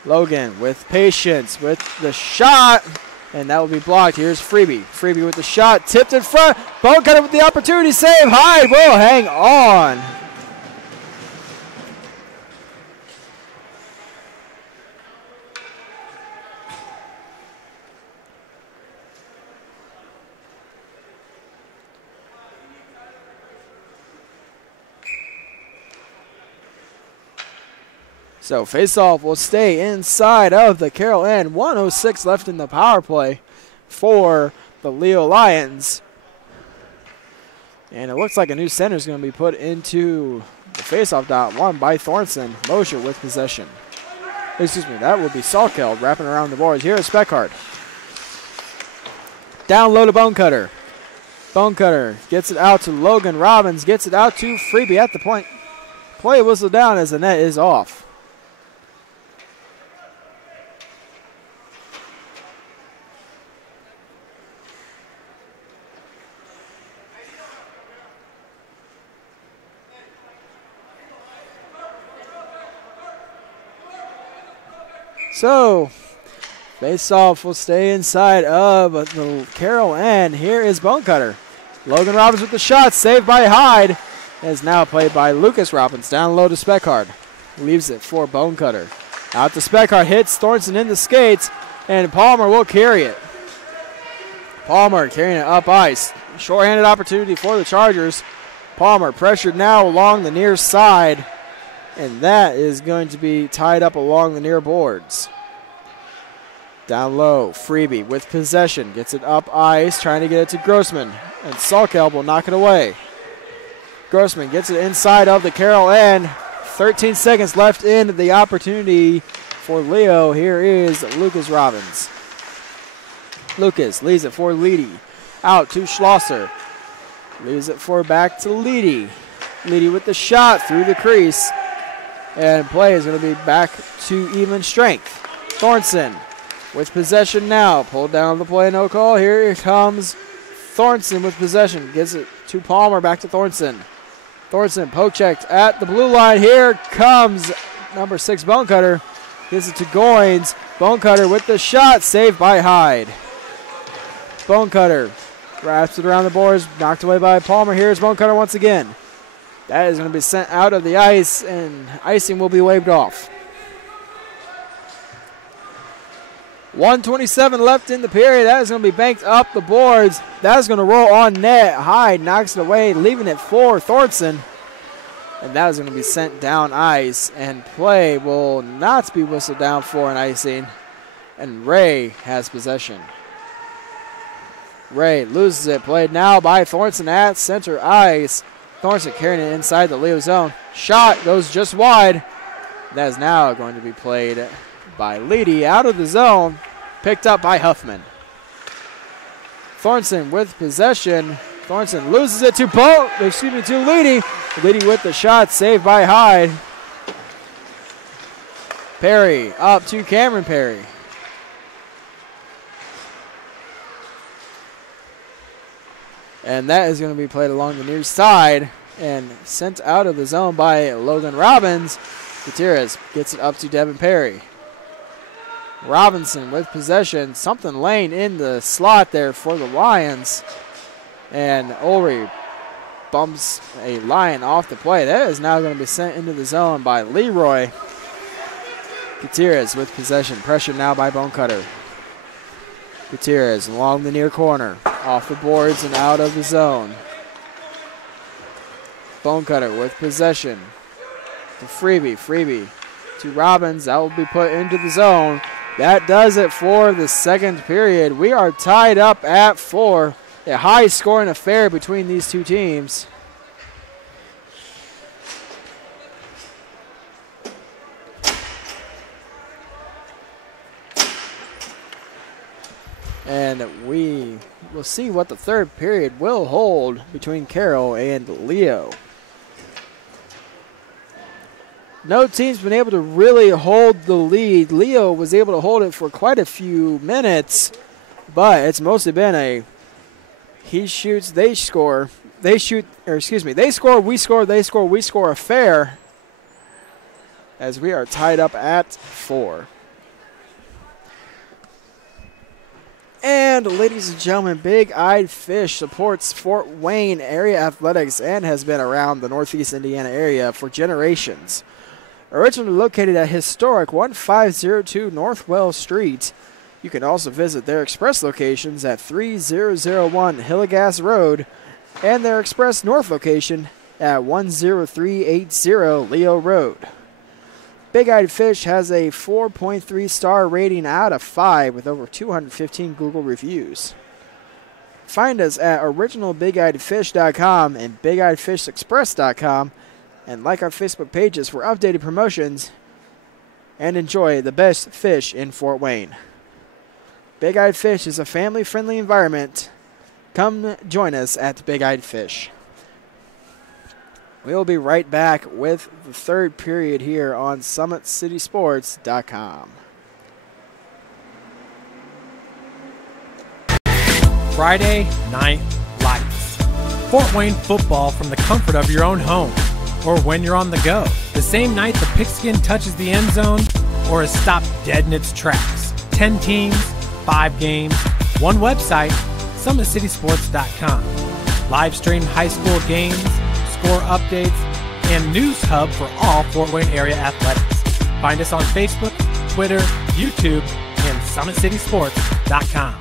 Logan with patience with the shot. And that will be blocked. Here's Freebie. Freebie with the shot. Tipped in front. Bonecutter with the opportunity. Save. Hyde will hang on. So faceoff will stay inside of the Carroll end. 1:06 left in the power play for the Leo Lions. And it looks like a new center is going to be put into the faceoff dot. One by Thornton. Mosher with possession. Excuse me, that will be Salkeld wrapping around the boards. Here is Speckard. Down low to Bonecutter. Bonecutter gets it out to Logan Robbins. Gets it out to Freebie at the point. Play whistle down as the net is off. So, face-off will stay inside of the Carroll end. Here is Bonecutter. Logan Robbins with the shot, saved by Hyde. Is now played by Lucas Robbins. Down low to Speckard. Leaves it for Bonecutter. Out to Speckard, hits Thornton in the skates, and Palmer will carry it. Palmer carrying it up ice. Short-handed opportunity for the Chargers. Palmer pressured now along the near side. And that is going to be tied up along the near boards. Down low, Freebie with possession. Gets it up ice, trying to get it to Grossman. And Salkeld will knock it away. Grossman gets it inside of the Carroll end. 13 seconds left in the opportunity for Leo. Here is Lucas Robbins. Lucas leaves it for Leedy. Out to Schlosser. Leaves it for back to Leedy. Leedy with the shot through the crease. And play is going to be back to even strength. Thornton with possession now. Pulled down the play, no call. Here comes Thornton with possession. Gets it to Palmer, back to Thornton. Thornton poke checked at the blue line. Here comes number 6, Bonecutter. Gets it to Goins. Bonecutter with the shot, saved by Hyde. Bonecutter wraps it around the boards, knocked away by Palmer. Here's Bonecutter once again. That is going to be sent out of the ice, and icing will be waved off. 1:27 left in the period. That is going to be banked up the boards. That is going to roll on net. Hyde knocks it away, leaving it for Thornton. And that is going to be sent down ice, and play will not be whistled down for an icing. And Ray has possession. Ray loses it. Played now by Thornton at center ice. Thornton carrying it inside the Leo zone. Shot goes just wide. That is now going to be played by Leedy out of the zone. Picked up by Huffman. Thornton with possession. Thornton loses it to Leedy. Leedy with the shot, saved by Hyde. Perry up to Cameron Perry. And that is going to be played along the near side and sent out of the zone by Logan Robbins. Gutierrez gets it up to Devin Perry. Robinson with possession. Something laying in the slot there for the Lions. And Ulrey bumps a Lion off the play. That is now going to be sent into the zone by Leroy. Gutierrez with possession. Pressure now by Bonecutter. Gutierrez along the near corner. Off the boards and out of the zone. Bonecutter with possession. To Freebie to Robbins. That will be put into the zone. That does it for the second period. We are tied up at 4. A high-scoring affair between these two teams. And we will see what the third period will hold between Carroll and Leo. No team's been able to really hold the lead. Leo was able to hold it for quite a few minutes, but it's mostly been a he shoots, they score. They shoot, or excuse me, they score, we score, they score, we score affair as we are tied up at 4. And ladies and gentlemen, Big Eyed Fish supports Fort Wayne area athletics and has been around the Northeast Indiana area for generations. Originally located at historic 1502 North Wells Street, you can also visit their express locations at 3001 Hillegas Road and their express north location at 10380 Leo Road. Big Eyed Fish has a 4.3 star rating out of 5 with over 215 Google reviews. Find us at originalbigeyeddfish.com and bigeyeddfishexpress.com and like our Facebook pages for updated promotions and enjoy the best fish in Fort Wayne. Big Eyed Fish is a family-friendly environment. Come join us at Big Eyed Fish. We will be right back with the third period here on SummitCitySports.com. Friday Night Lights. Fort Wayne football from the comfort of your own home or when you're on the go. The same night the pigskin touches the end zone or is stopped dead in its tracks. 10 teams, 5 games, one website, SummitCitySports.com. Live stream high school games, score updates, and news hub for all Fort Wayne area athletics. Find us on Facebook, Twitter, YouTube, and SummitCitySports.com.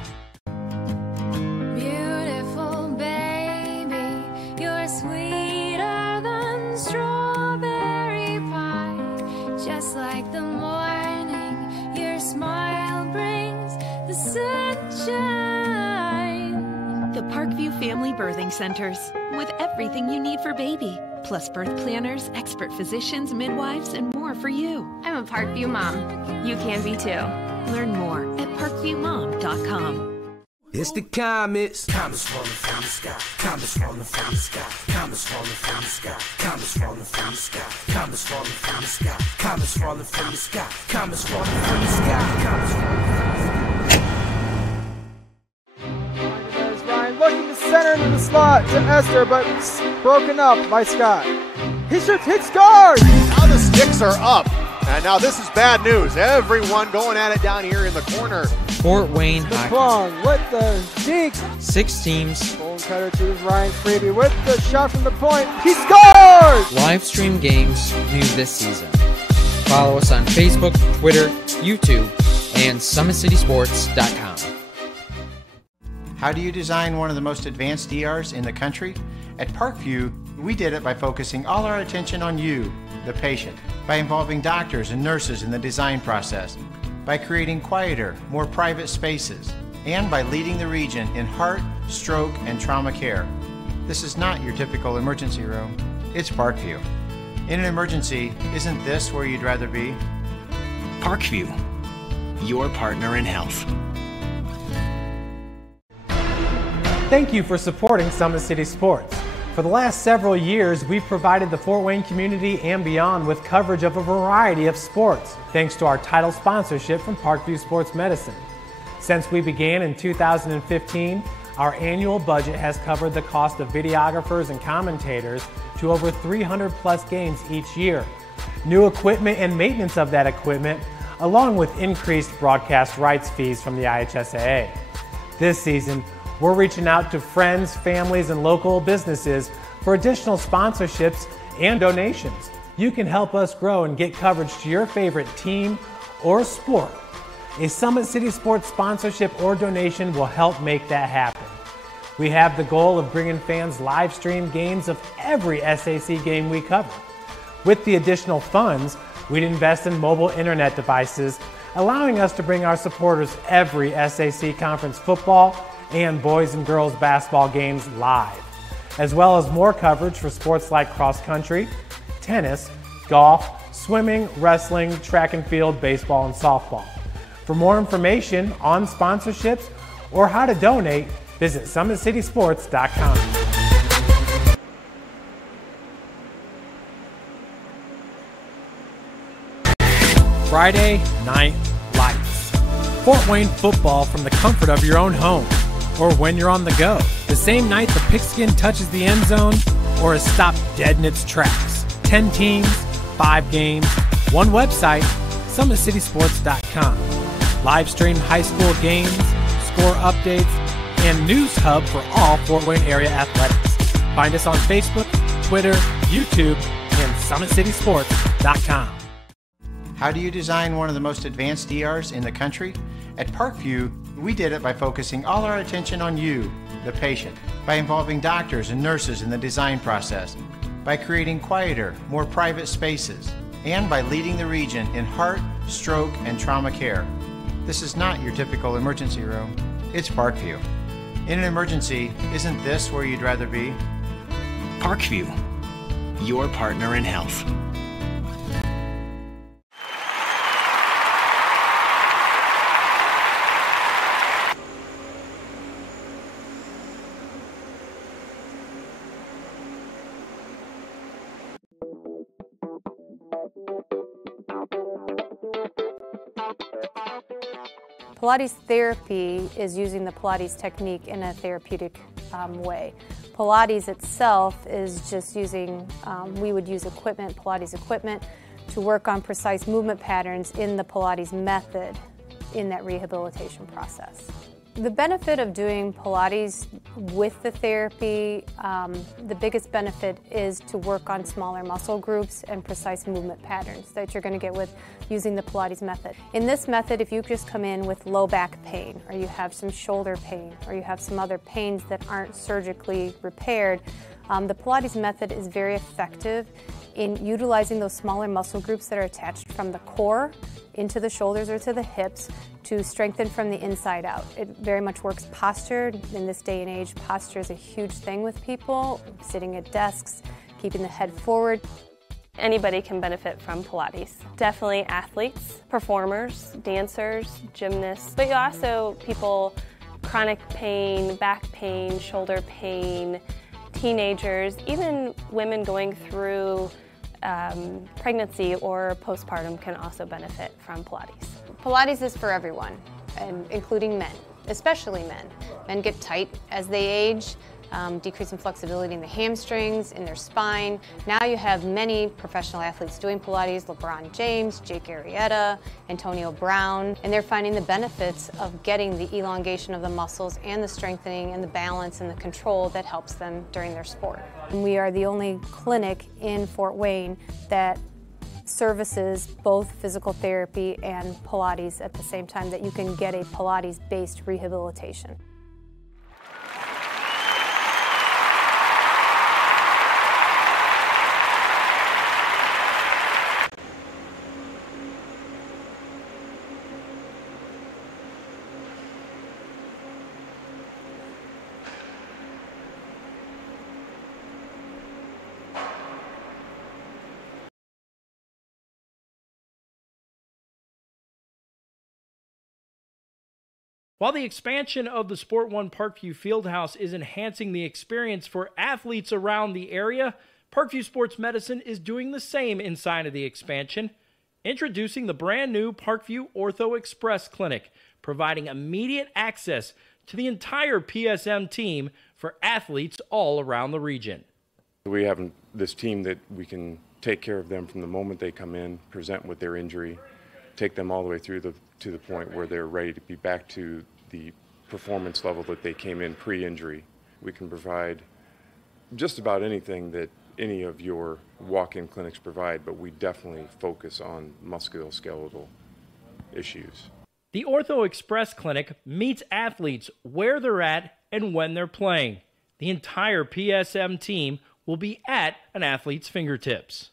Beautiful baby, you're sweeter than strawberry pie. Just like the morning, your smile brings the sunshine. The Parkview Family Birthing Centers, with everything you need for baby, plus birth planners, expert physicians, midwives, and more for you. I'm a Parkview mom. You can be too. Learn more at parkviewmom.com. It's the comets. Comets falling from the sky. Comets falling from the sky. Comets falling from the sky. Comets falling from the sky. Comets falling from the sky. Comets falling from the sky. Comets falling from the sky. Comets falling from the sky. There's Ryan looking to center into the slot to Esther, but broken up by Scott. He shoots, he scores! Now the sticks are up. And now this is bad news. Everyone going at it down here in the corner. Fort Wayne hockey. Plong with the deke. 6 teams. Bonecutter to Ryan Freebie with the shot from the point. He scores! Live stream games new this season. Follow us on Facebook, Twitter, YouTube, and SummitCitySports.com. How do you design one of the most advanced ERs in the country? At Parkview, we did it by focusing all our attention on you, the patient, by involving doctors and nurses in the design process, by creating quieter, more private spaces, and by leading the region in heart, stroke, and trauma care. This is not your typical emergency room. It's Parkview. In an emergency, isn't this where you'd rather be? Parkview, your partner in health. Thank you for supporting Summit City Sports. For the last several years, we've provided the Fort Wayne community and beyond with coverage of a variety of sports, thanks to our title sponsorship from Parkview Sports Medicine. Since we began in 2015, our annual budget has covered the cost of videographers and commentators to over 300 plus games each year. New equipment and maintenance of that equipment, along with increased broadcast rights fees from the IHSAA. This season, we're reaching out to friends, families, and local businesses for For additional sponsorships and donations, you can help us grow and get coverage to your favorite team or sport. A Summit City Sports sponsorship or donation will help make that happen. We have the goal of bringing fans live stream games of every SAC game we cover. With the additional funds, we'd invest in mobile internet devices, allowing us to bring our supporters every SAC conference football and boys and girls basketball games live, as well as more coverage for sports like cross country, tennis, golf, swimming, wrestling, track and field, baseball, and softball. For more information on sponsorships or how to donate, visit SummitCitySports.com. Friday Night Lights. Fort Wayne football from the comfort of your own home, or when you're on the go. The same night the pigskin touches the end zone, or is stopped dead in its tracks. 10 teams, 5 games, one website, SummitCitySports.com. Live stream high school games, score updates, and news hub for all Fort Wayne area athletics. Find us on Facebook, Twitter, YouTube, and SummitCitySports.com. How do you design one of the most advanced ERs in the country? At Parkview, we did it by focusing all our attention on you, the patient, by involving doctors and nurses in the design process, by creating quieter, more private spaces, and by leading the region in heart, stroke, and trauma care. This is not your typical emergency room. It's Parkview. In an emergency, isn't this where you'd rather be? Parkview, your partner in health. Pilates therapy is using the Pilates technique in a therapeutic way. Pilates itself is just using, we would use equipment, Pilates equipment, to work on precise movement patterns in the Pilates method in that rehabilitation process. The benefit of doing Pilates with the therapy, the biggest benefit is to work on smaller muscle groups and precise movement patterns that you're going to get with using the Pilates method. In this method, if you just come in with low back pain, or you have some shoulder pain, or you have some other pains that aren't surgically repaired, the Pilates method is very effective in utilizing those smaller muscle groups that are attached from the core into the shoulders or to the hips to strengthen from the inside out. It very much works posture. In this day and age, posture is a huge thing with people, sitting at desks, keeping the head forward. Anybody can benefit from Pilates. Definitely athletes, performers, dancers, gymnasts, but also people, chronic pain, back pain, shoulder pain, teenagers, even women going through pregnancy or postpartum can also benefit from Pilates. Pilates is for everyone, and including men, especially men. Men get tight as they age, decreasing flexibility in the hamstrings, in their spine. Now you have many professional athletes doing Pilates, LeBron James, Jake Arrieta, Antonio Brown, and they're finding the benefits of getting the elongation of the muscles and the strengthening and the balance and the control that helps them during their sport. And we are the only clinic in Fort Wayne that services both physical therapy and Pilates at the same time, that you can get a Pilates-based rehabilitation. While the expansion of the Sport One Parkview Fieldhouse is enhancing the experience for athletes around the area, Parkview Sports Medicine is doing the same inside of the expansion, introducing the brand new Parkview Ortho Express Clinic, providing immediate access to the entire PSM team for athletes all around the region. We have this team that we can take care of them from the moment they come in, present with their injury, take them all the way through to the point where they're ready to be back to the performance level that they came in pre-injury. We can provide just about anything that any of your walk-in clinics provide, but we definitely focus on musculoskeletal issues. The Ortho Express Clinic meets athletes where they're at and when they're playing. The entire PSM team will be at an athlete's fingertips.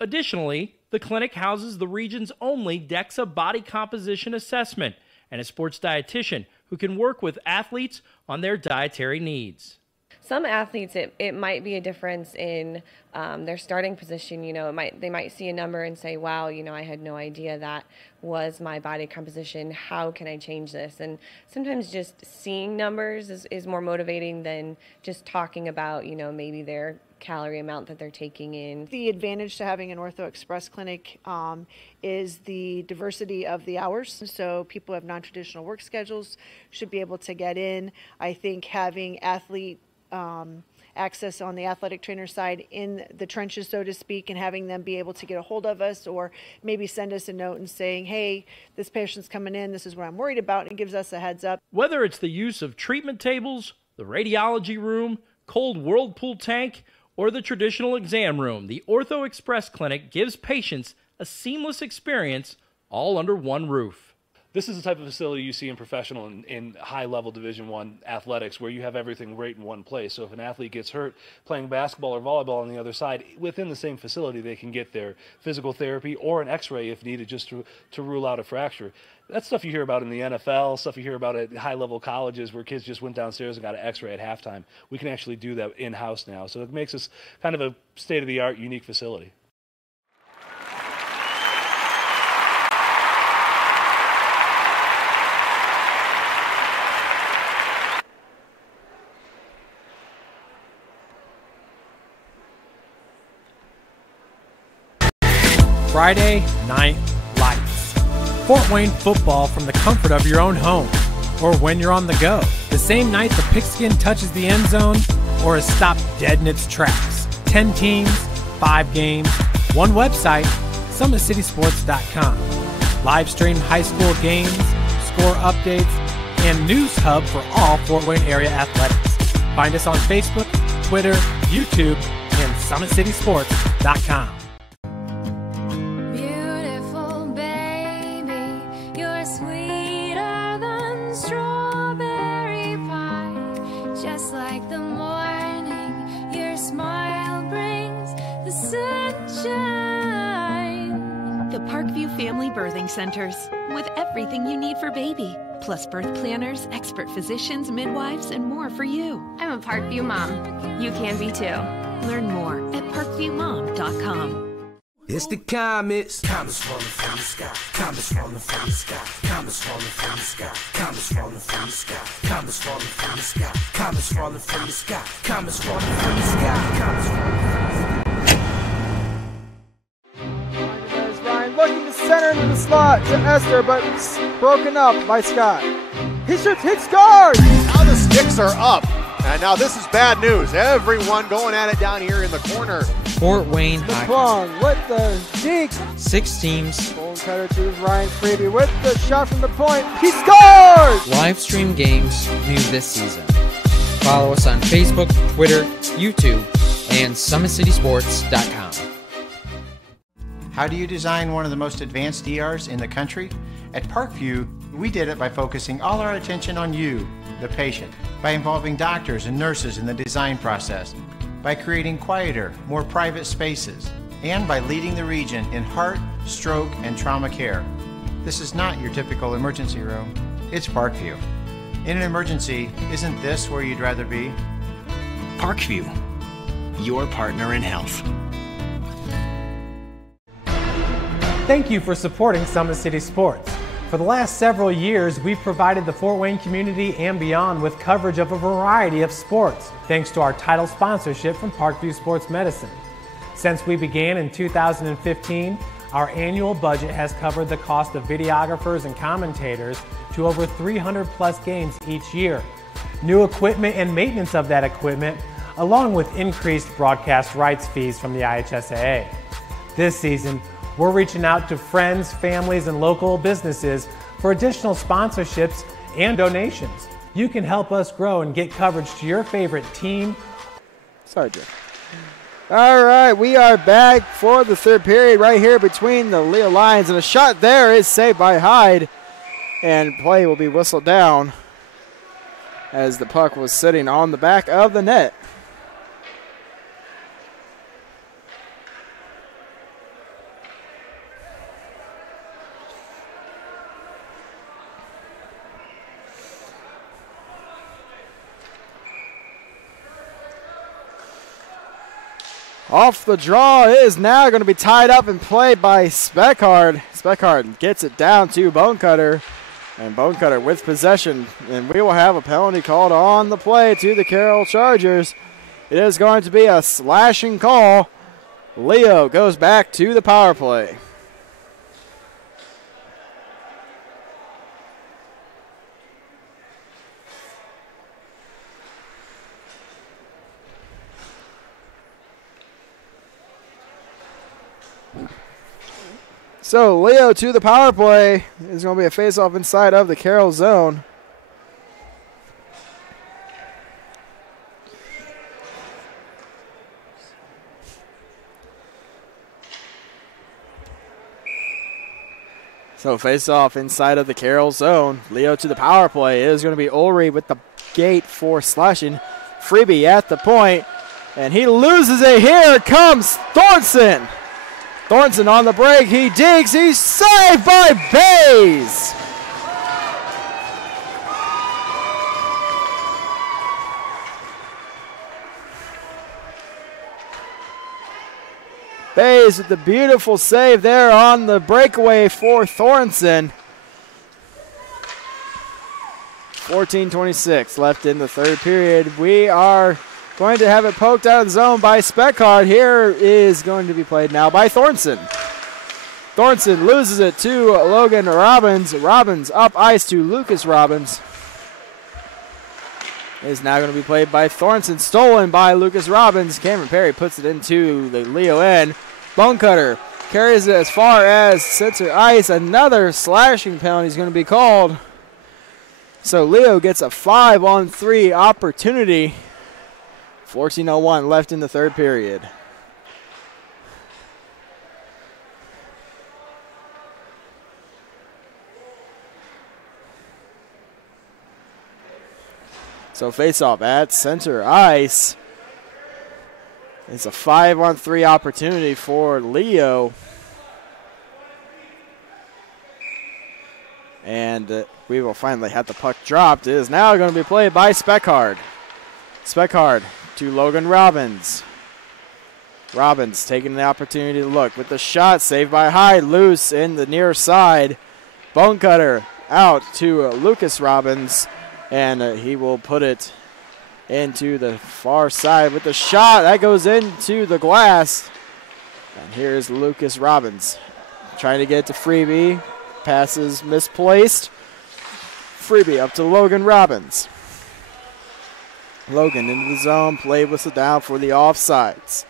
Additionally, the clinic houses the region's only DEXA body composition assessment and a sports dietitian who can work with athletes on their dietary needs. Some athletes, it might be a difference in their starting position. You know, they might see a number and say, wow, you know, I had no idea that was my body composition. How can I change this? And sometimes just seeing numbers is more motivating than just talking about, you know, maybe their calorie amount that they're taking in. The advantage to having an Ortho Express clinic is the diversity of the hours. So people who have non-traditional work schedules should be able to get in. I think having athlete access on the athletic trainer side in the trenches, so to speak, and having them be able to get a hold of us or maybe send us a note and saying, hey, this patient's coming in, this is what I'm worried about, and it gives us a heads up. Whether it's the use of treatment tables, the radiology room, cold whirlpool tank, or the traditional exam room, the Ortho Express Clinic gives patients a seamless experience all under one roof. This is the type of facility you see in professional and high-level Division I athletics where you have everything right in one place. So if an athlete gets hurt playing basketball or volleyball on the other side, within the same facility they can get their physical therapy or an x-ray if needed just to rule out a fracture. That's stuff you hear about in the NFL, stuff you hear about at high-level colleges where kids just went downstairs and got an x-ray at halftime. We can actually do that in-house now. So it makes us kind of a state-of-the-art, unique facility. Friday Night Lights. Fort Wayne football from the comfort of your own home, or when you're on the go. The same night the pigskin touches the end zone, or is stopped dead in its tracks. 10 teams, 5 games, one website, SummitCitySports.com. Live stream high school games, score updates, and news hub for all Fort Wayne area athletics. Find us on Facebook, Twitter, YouTube, and SummitCitySports.com. Parkview Family Birthing Centers, with everything you need for baby, plus birth planners, expert physicians, midwives, and more for you. I'm a Parkview mom. You can be too. Learn more at parkviewmom.com. It's the comets. Comets falling from the sky. Comets falling from the sky. Comets falling from the sky. Comets falling from the sky. Comets falling from the sky. Comets falling from the sky. Comets falling from the sky. Comets falling from the sky. Looking to center into the slot to Esther, but broken up by Scott. He shoots, hit, scores! Now the sticks are up. And now this is bad news. Everyone going at it down here in the corner. Fort Wayne Hockey with the deke. 6 teams. Goal cutter to Ryan Freeby with the shot from the point. He scores! Live stream games new this season. Follow us on Facebook, Twitter, YouTube, and SummitCitySports.com. How do you design one of the most advanced ERs in the country? At Parkview, we did it by focusing all our attention on you, the patient, by involving doctors and nurses in the design process, by creating quieter, more private spaces, and by leading the region in heart, stroke, and trauma care. This is not your typical emergency room. It's Parkview. In an emergency, isn't this where you'd rather be? Parkview, your partner in health. Thank you for supporting Summit City Sports. For the last several years, we've provided the Fort Wayne community and beyond with coverage of a variety of sports, thanks to our title sponsorship from Parkview Sports Medicine. Since we began in 2015, our annual budget has covered the cost of videographers and commentators to over 300 plus games each year. New equipment and maintenance of that equipment, along with increased broadcast rights fees from the IHSAA. This season, we're reaching out to friends, families, and local businesses for additional sponsorships and donations. You can help us grow and get coverage to your favorite team. Sorry, Jeff. All right, we are back for the third period right here between the Leo Lions, and a shot there is saved by Hyde, and play will be whistled down as the puck was sitting on the back of the net. Off the draw is now going to be tied up and played by Speckhard. Speckhard gets it down to Bonecutter. And Bonecutter with possession. And we will have a penalty called on the play to the Carroll Chargers. It is going to be a slashing call. Leo goes back to the power play. So Leo to the power play. Is going to be a face-off inside of the Carroll zone. So face-off inside of the Carroll zone. Leo to the power play. It is going to be Ulrey with the gate for slashing. Freebie at the point. And he loses it. Here comes Thornton. Thornton on the break, he digs, he's saved by Bays. Bays with the beautiful save there on the breakaway for Thornton. 14:26 left in the third period. We are going to have it poked out of the zone by Speckhard. Here is going to be played now by Thornton. Thornton loses it to Logan Robbins. Robbins up ice to Lucas Robbins. It is now going to be played by Thornton. Stolen by Lucas Robbins. Cameron Perry puts it into the Leo end. Bonecutter carries it as far as center ice. Another slashing penalty is going to be called. So Leo gets a 5-on-3 opportunity. 14:01 left in the third period. So face-off at center ice. It's a 5-on-3 opportunity for Leo. And we will finally have the puck dropped. It is now going to be played by Speckhard. Speckhard to Logan Robbins. Robbins taking the opportunity to look with the shot, saved by Hyde, loose in the near side. Bonecutter out to Lucas Robbins, and he will put it into the far side with the shot. That goes into the glass. And here's Lucas Robbins trying to get to Freebie. Passes misplaced. Freebie up to Logan Robbins. Logan into the zone, play whistle down for the offsides.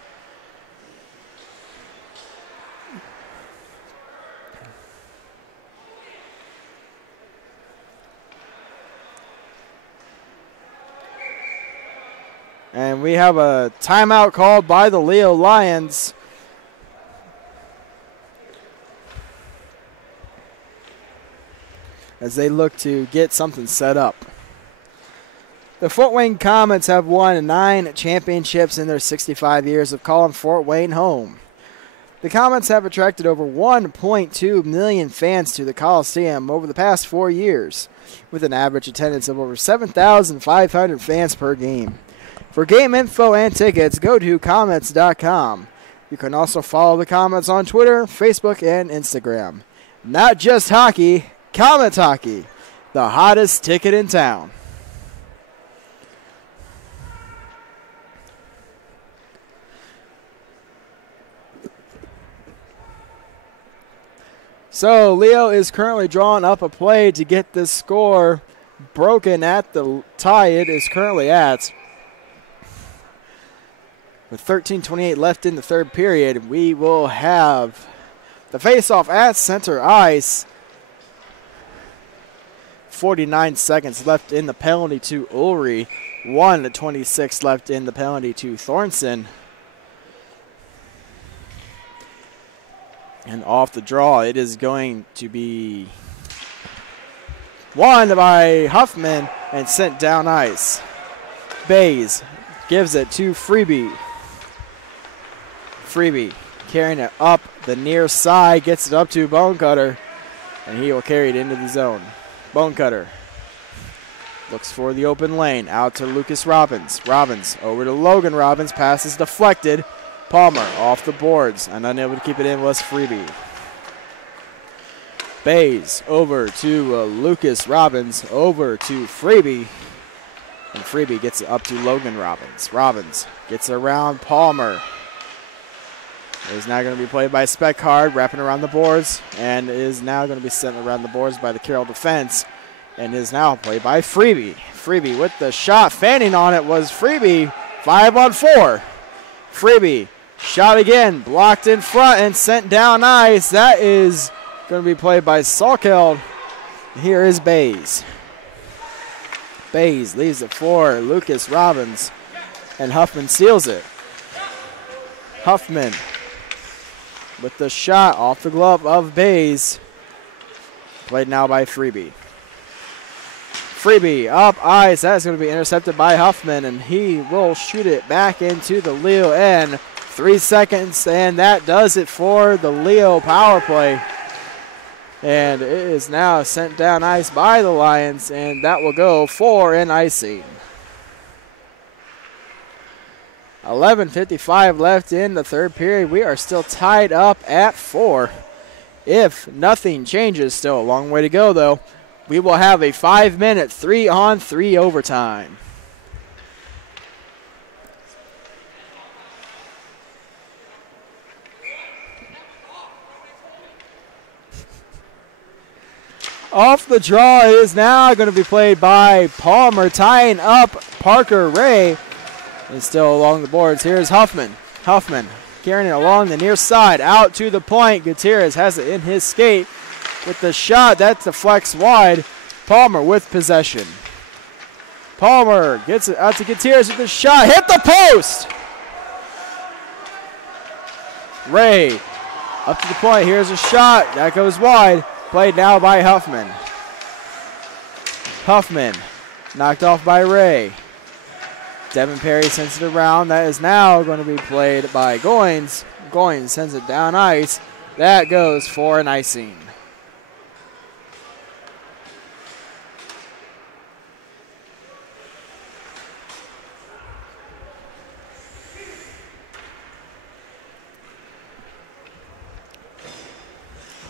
And we have a timeout called by the Leo Lions. As they look to get something set up. The Fort Wayne Comets have won 9 championships in their 65 years of calling Fort Wayne home. The Comets have attracted over 1.2 million fans to the Coliseum over the past 4 years, with an average attendance of over 7,500 fans per game. For game info and tickets, go to Comets.com. You can also follow the Comets on Twitter, Facebook, and Instagram. Not just hockey, Comet Hockey, the hottest ticket in town. So Leo is currently drawing up a play to get this score broken at the tie it is currently at. With 13:28 left in the third period, we will have the face-off at center ice. 49 seconds left in the penalty to Ulrey. 1:26 left in the penalty to Thornton. And off the draw, it is going to be won by Huffman and sent down ice. Bays gives it to Freebie. Freebie carrying it up the near side, gets it up to Bonecutter, and he will carry it into the zone. Bonecutter looks for the open lane, out to Lucas Robbins. Robbins over to Logan Robbins, pass is deflected. Palmer off the boards, and unable to keep it in was Freebie. Bays over to Lucas Robbins, over to Freebie, and Freebie gets it up to Logan Robbins. Robbins gets it around Palmer. It is now going to be played by Speckard, wrapping around the boards, and is now going to be sent around the boards by the Carroll defense, and is now played by Freebie. Freebie with the shot, fanning on it was Freebie, 5-on-4. Freebie, shot again, blocked in front and sent down ice. That is going to be played by Salkeld. Here is Bays. Bays leaves it for Lucas Robbins, and Huffman seals it. Huffman with the shot off the glove of Bays. Played now by Freebie. Freebie up ice. That is going to be intercepted by Huffman, and he will shoot it back into the Leo end. 3 seconds, and that does it for the Leo power play. And it is now sent down ice by the Lions, and that will go for an icing. 11:55 left in the third period. We are still tied up at 4. If nothing changes, still a long way to go though, we will have a 5-minute 3-on-3 overtime. Off the draw is now going to be played by Palmer, tying up Parker Ray. And still along the boards, here's Huffman. Huffman carrying it along the near side, out to the point. Gutierrez has it in his skate with the shot. That deflects wide. Palmer with possession. Palmer gets it out to Gutierrez with the shot. Hit the post! Ray up to the point. Here's a shot. That goes wide. Played now by Huffman. Huffman knocked off by Ray. Devin Perry sends it around. That is now going to be played by Goins. Goins sends it down ice. That goes for an icing.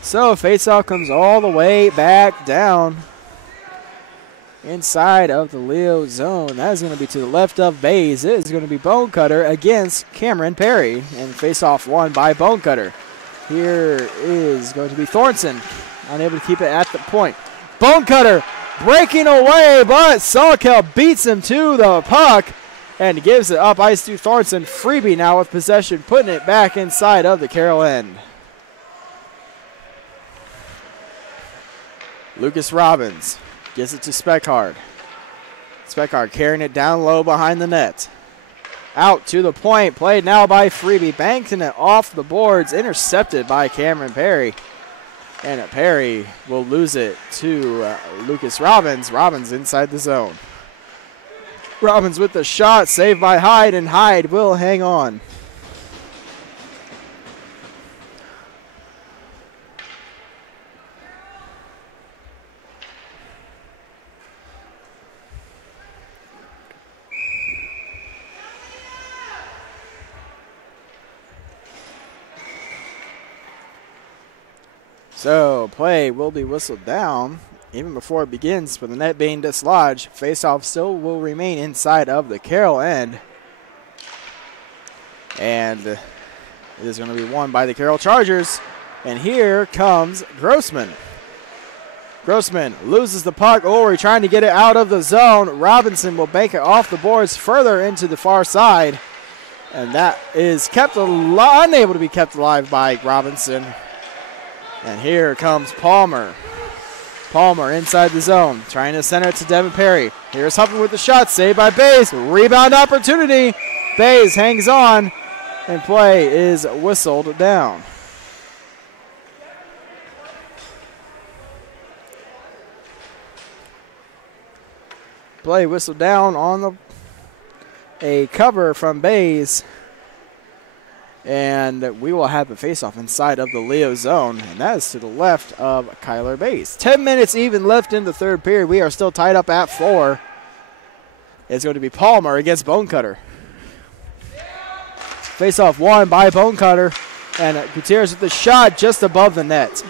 So faceoff comes all the way back down inside of the Leo zone. That is going to be to the left of Bays. It is going to be Bonecutter against Cameron Perry, and faceoff won by Bonecutter. Here is going to be Thornton, unable to keep it at the point. Bonecutter breaking away, but Salkel beats him to the puck and gives it up ice to Thornton. Freebie now with possession, putting it back inside of the Carroll end. Lucas Robbins gives it to Speckard. Speckard carrying it down low behind the net. Out to the point, played now by Freebie. Banking it off the boards, intercepted by Cameron Perry. And Perry will lose it to Lucas Robbins. Robbins inside the zone. Robbins with the shot, saved by Hyde, and Hyde will hang on. So play will be whistled down even before it begins, with the net being dislodged. Faceoff still will remain inside of the Carroll end. And it is going to be won by the Carroll Chargers. And here comes Grossman. Grossman loses the puck. Ulrich trying to get it out of the zone. Robinson will bank it off the boards further into the far side. And that is unable to be kept alive by Robinson. And here comes Palmer. Palmer inside the zone, trying to center it to Devin Perry. Here's Huffman with the shot, saved by Bays. Rebound opportunity. Bays hangs on, and play is whistled down. Play whistled down on a cover from Bays. And we will have a faceoff inside of the Leo zone, and that is to the left of Kyler Bays. 10 minutes even left in the third period. We are still tied up at 4. It's going to be Palmer against Bonecutter. Faceoff won by Bonecutter, and Gutierrez with the shot just above the net.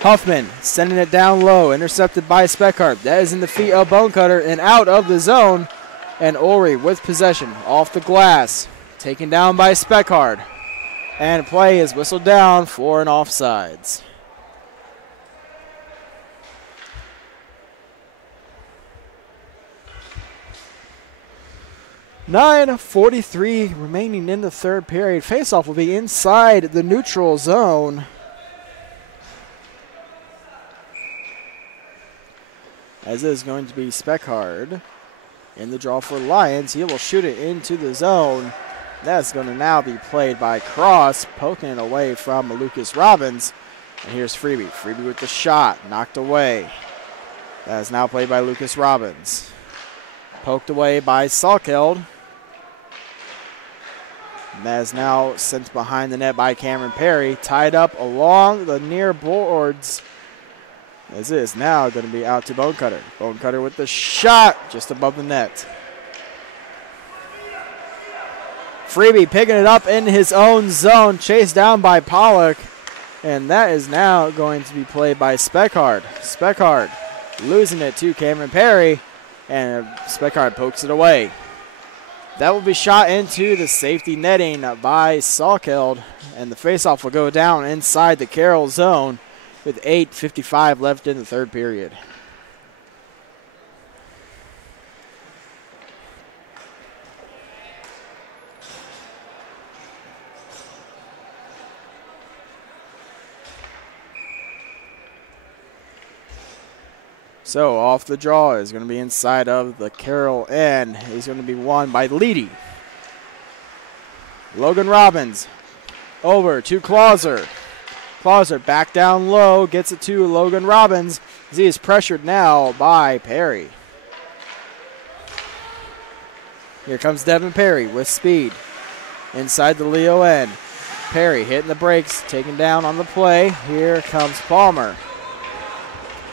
Huffman sending it down low, intercepted by Speckhardt. That is in the feet of Bonecutter and out of the zone, and Ulrey with possession off the glass. Taken down by Speckhardt. And play is whistled down for an offsides. .43 remaining in the third period. Faceoff will be inside the neutral zone. As it is going to be Speckhardt in the draw for Lions. He will shoot it into the zone. That's going to now be played by Cross, poking it away from Lucas Robbins. And here's Freeby. Freeby with the shot, knocked away. That is now played by Lucas Robbins. Poked away by Salkeld. And that is now sent behind the net by Cameron Perry. Tied up along the near boards. As is now going to be out to Bonecutter. Bonecutter with the shot just above the net. Freeby picking it up in his own zone, chased down by Pollock, and that is now going to be played by Speckhardt. Speckhardt losing it to Cameron Perry, and Speckhardt pokes it away. That will be shot into the safety netting by Salkeld, and the faceoff will go down inside the Carroll zone with 8:55 left in the third period. So off the draw is going to be inside of the Carroll end. He's going to be won by Leedy. Logan Robbins over to Clauser. Clauser back down low, gets it to Logan Robbins. He is pressured now by Perry. Here comes Devin Perry with speed inside the Leo end. Perry hitting the brakes, taken down on the play. Here comes Palmer.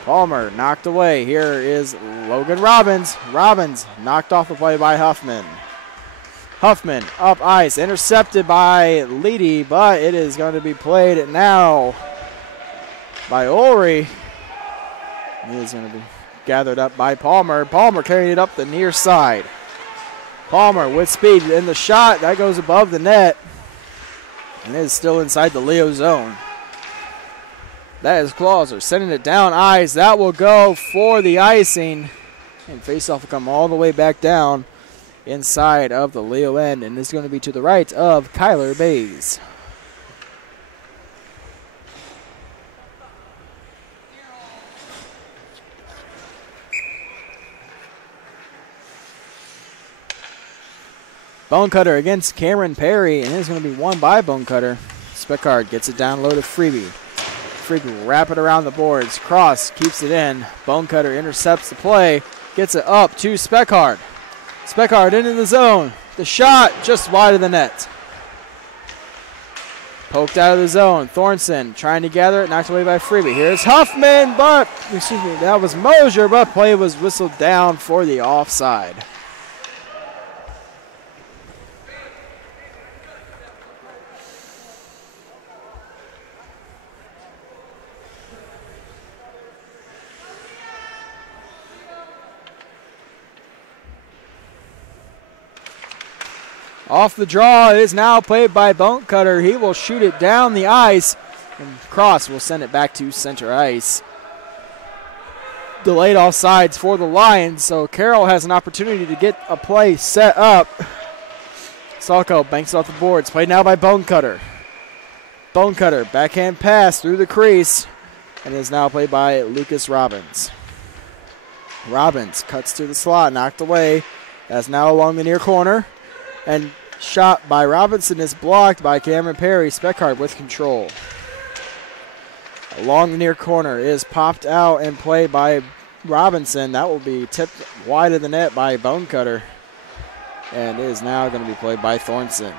Palmer knocked away. Here is Logan Robbins. Robbins knocked off the play by Huffman. Huffman up ice, intercepted by Leedy, but it is going to be played now by Ulrey. It is going to be gathered up by Palmer. Palmer carrying it up the near side. Palmer with speed in the shot. That goes above the net. And it is still inside the Leo zone. That is Clauser sending it down ice. That will go for the icing. And faceoff will come all the way back down inside of the Leo end. And it's going to be to the right of Kyler Bays. Bonecutter against Cameron Perry. And it's going to be won by Bonecutter. Speckhardt gets it down low to Freeby. Freeby will wrap it around the boards. Cross keeps it in. Bonecutter intercepts the play. Gets it up to Speckhardt. Speckhardt into the zone. The shot just wide of the net. Poked out of the zone. Thornton trying to gather it. Knocked away by Freeby. Here's Huffman, but, excuse me, that was Mosier, but play was whistled down for the offside. Off the draw, it is now played by Bonecutter. He will shoot it down the ice, and Cross will send it back to center ice. Delayed offsides for the Lions, so Carroll has an opportunity to get a play set up. Salko banks off the boards, played now by Bonecutter. Bonecutter, backhand pass through the crease. and is now played by Lucas Robbins. Robbins cuts to the slot, knocked away. That's now along the near corner. And shot by Robinson is blocked by Cameron Perry. Speckard with control. Along the near corner is popped out and played by Robinson. That will be tipped wide of the net by Bonecutter. And is now going to be played by Thornton.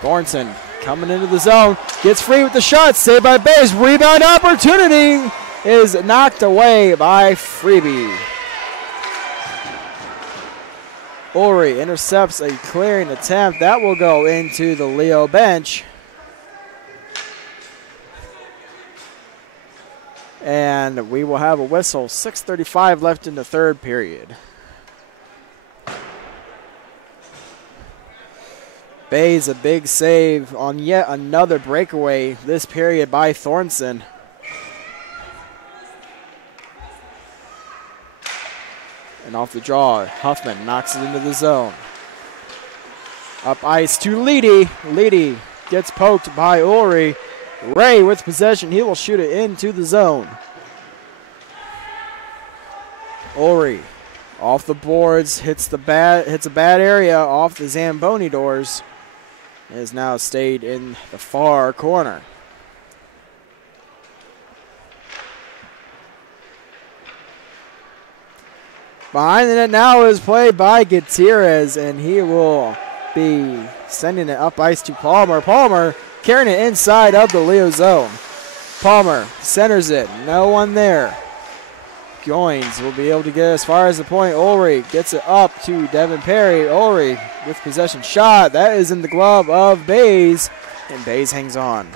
Thornton coming into the zone. Gets free with the shot. Saved by Bays. Rebound opportunity is knocked away by Freebie. Ulrey intercepts a clearing attempt. That will go into the Leo bench. And we will have a whistle. 6:35 left in the third period. Bays a big save on yet another breakaway this period by Thornton. And off the draw, Huffman knocks it into the zone. Up ice to Leedy. Leedy gets poked by Ulrey. Ray with possession. He will shoot it into the zone. Ulrey off the boards, hits a bad area off the Zamboni doors. Is now stayed in the far corner. Behind the net now is played by Gutierrez, and he will be sending it up ice to Palmer. Palmer carrying it inside of the Leo zone. Palmer centers it. No one there. Goins will be able to get as far as the point. Ulrey gets it up to Devin Perry. Ulrey with possession shot. That is in the glove of Bays, and Bays hangs on.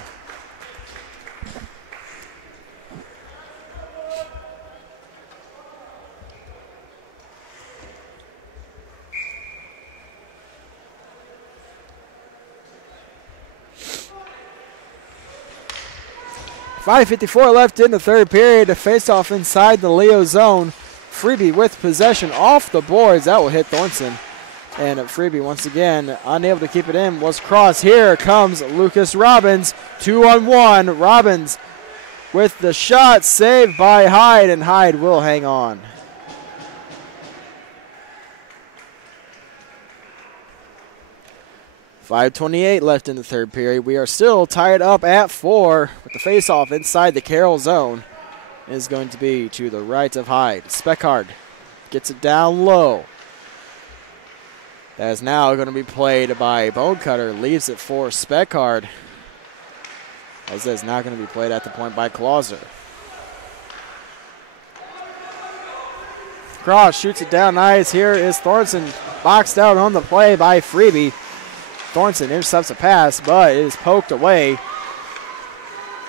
.5:54 left in the third period. A face-off inside the Leo zone. Freebie with possession off the boards. That will hit Thornton. And Freebie once again unable to keep it in. Was crossed. Here comes Lucas Robbins. 2-on-1. Robbins with the shot saved by Hyde, and Hyde will hang on. .5:28 left in the third period. We are still tied up at 4 with the face-off inside the Carroll zone. It is going to be to the right of Hyde. Speckard gets it down low. That is now going to be played by Bonecutter. Leaves it for Speckard. As that is now going to be played at the point by Clauser. Cross shoots it down nice. Here is Thornton boxed out on the play by Freebie. Thornton intercepts a pass, but it is poked away.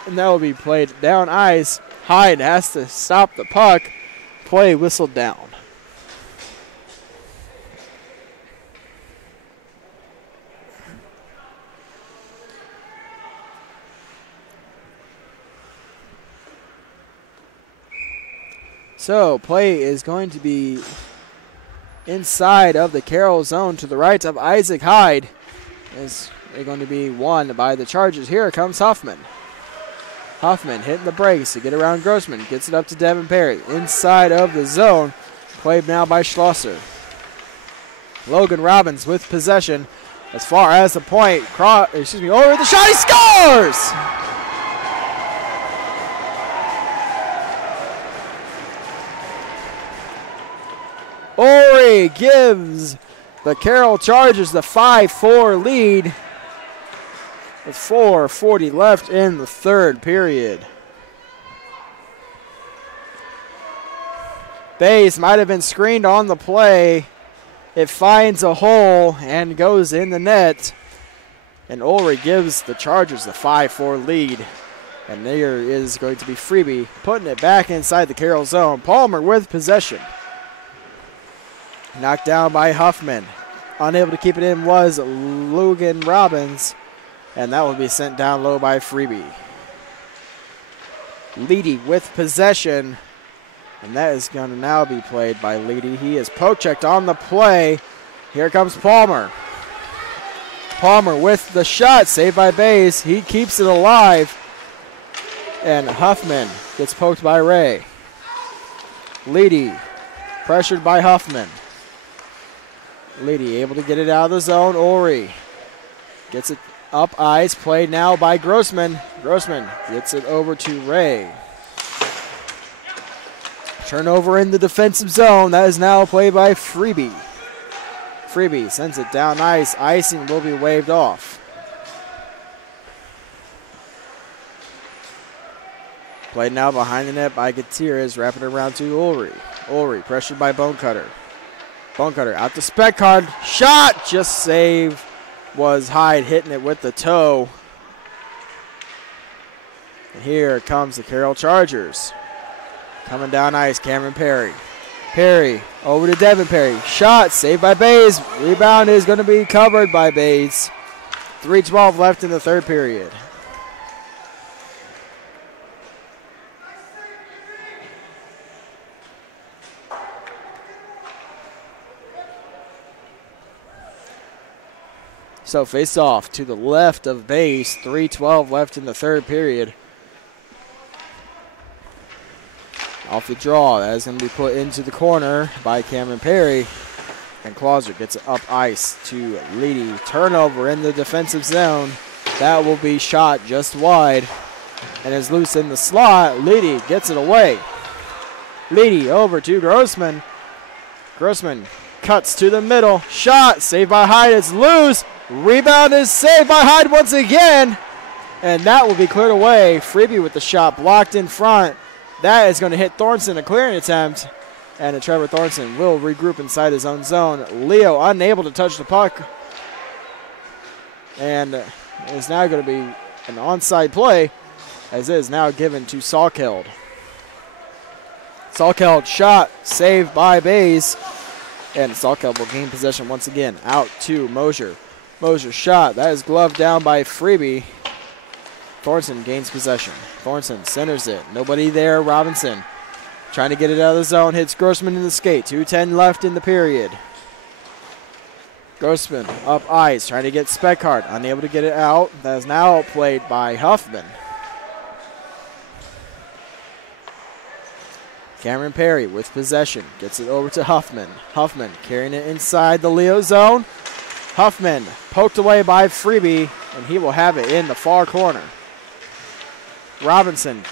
And that will be played down ice. Hyde has to stop the puck. Play whistled down. So play is going to be inside of the Carroll zone to the right of Isaac Hyde. Is going to be won by the Chargers. Here comes Huffman. Huffman hitting the brakes to get around Grossman. Gets it up to Devin Perry. Inside of the zone. Played now by Schlosser. Logan Robbins with possession as far as the point. Over the shot. He scores! Ulrey gives the Carroll Chargers the 5-4 lead with 4:40 left in the third period. Bays might have been screened on the play. It finds a hole and goes in the net. And Ulrey gives the Chargers the 5-4 lead. And there is going to be Freebie putting it back inside the Carroll zone. Palmer with possession. Knocked down by Huffman. Unable to keep it in was Logan Robbins. And that will be sent down low by Freebie. Leedy with possession. And that is going to now be played by Leedy. He is poke checked on the play. Here comes Palmer. Palmer with the shot. Saved by Bays. He keeps it alive. And Huffman gets poked by Ray. Leedy pressured by Huffman. Leedy able to get it out of the zone. Ori gets it up ice. Played now by Grossman. Grossman gets it over to Ray. Turnover in the defensive zone. That is now played by Freebie. Freebie sends it down ice. Icing will be waved off. Played now behind the net by Gutierrez, wrapping it around to Ulrey. Ulrey pressured by Bonecutter. Bonecutter out to Speckard. Shot! Just save was Hyde hitting it with the toe. And here comes the Carroll Chargers. Coming down ice, Cameron Perry. Perry over to Devin Perry. Shot saved by Bays. Rebound is going to be covered by Bays. 3:12 left in the third period. So face off to the left of base. 3:12 left in the third period. Off the draw. That is going to be put into the corner by Cameron Perry. And Clauser gets it up ice to Leedy. Turnover in the defensive zone. That will be shot just wide. And is loose in the slot. Leedy gets it away. Leedy over to Grossman. Grossman cuts to the middle. Shot saved by Hyde. It's loose. Rebound is saved by Hyde once again. And that will be cleared away. Freebie with the shot blocked in front. That is going to hit Thornton, a clearing attempt. And Trevor Thornton will regroup inside his own zone. Leo unable to touch the puck. And is now going to be an onside play, as it is now given to Salkeld. Salkeld shot saved by Bays. And Salkeld will gain possession once again. Out to Mosier. Mosier shot. That is gloved down by Freebie. Thornton gains possession. Thornton centers it. Nobody there. Robinson trying to get it out of the zone. Hits Grossman in the skate. 2:10 left in the period. Grossman up ice. Trying to get Speckhardt. Unable to get it out. That is now played by Huffman. Cameron Perry with possession. Gets it over to Huffman. Huffman carrying it inside the Leo zone. Huffman poked away by Freebie, and he will have it in the far corner. Robinson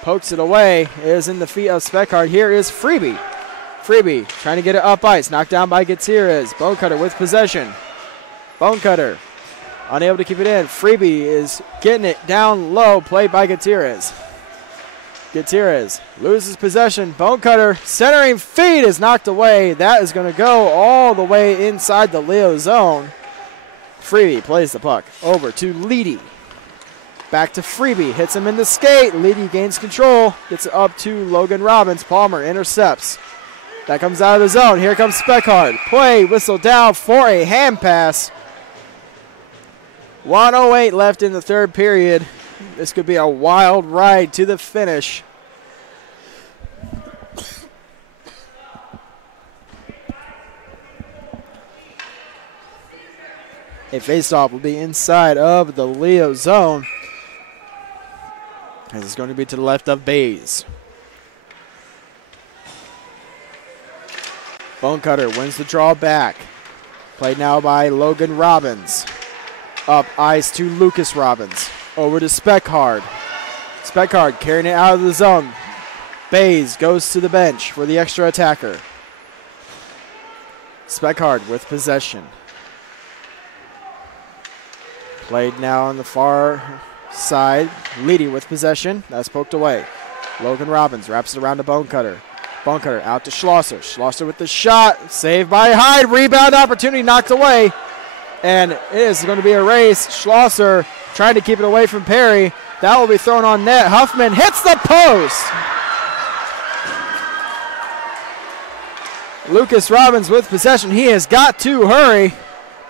pokes it away. It is in the feet of Speckhardt. Here is Freebie. Freebie trying to get it up ice. Knocked down by Gutierrez. Bonecutter with possession. Bonecutter unable to keep it in. Freebie is getting it down low. Played by Gutierrez. Gutierrez loses possession. Bonecutter centering feed is knocked away. That is going to go all the way inside the Leo zone. Freebie plays the puck over to Leedy. Back to Freebie. Hits him in the skate. Leedy gains control. Gets it up to Logan Robbins. Palmer intercepts. That comes out of the zone. Here comes Speckhardt. Play whistle down for a hand pass. 1:08 left in the third period. This could be a wild ride to the finish. A faceoff will be inside of the Leo zone, as it's going to be to the left of Bays. Bonecutter wins the draw back. Played now by Logan Robbins. Up ice to Lucas Robbins. Over to Speckhardt. Speckhardt carrying it out of the zone. Bays goes to the bench for the extra attacker. Speckhardt with possession. Played now on the far side. Leedy with possession. That's poked away. Logan Robbins wraps it around to Bonecutter. Bonecutter out to Schlosser. Schlosser with the shot. Saved by Hyde. Rebound opportunity knocked away. And it is going to be a race. Schlosser trying to keep it away from Perry. That will be thrown on net. Huffman hits the post. Lucas Robbins with possession. He has got to hurry.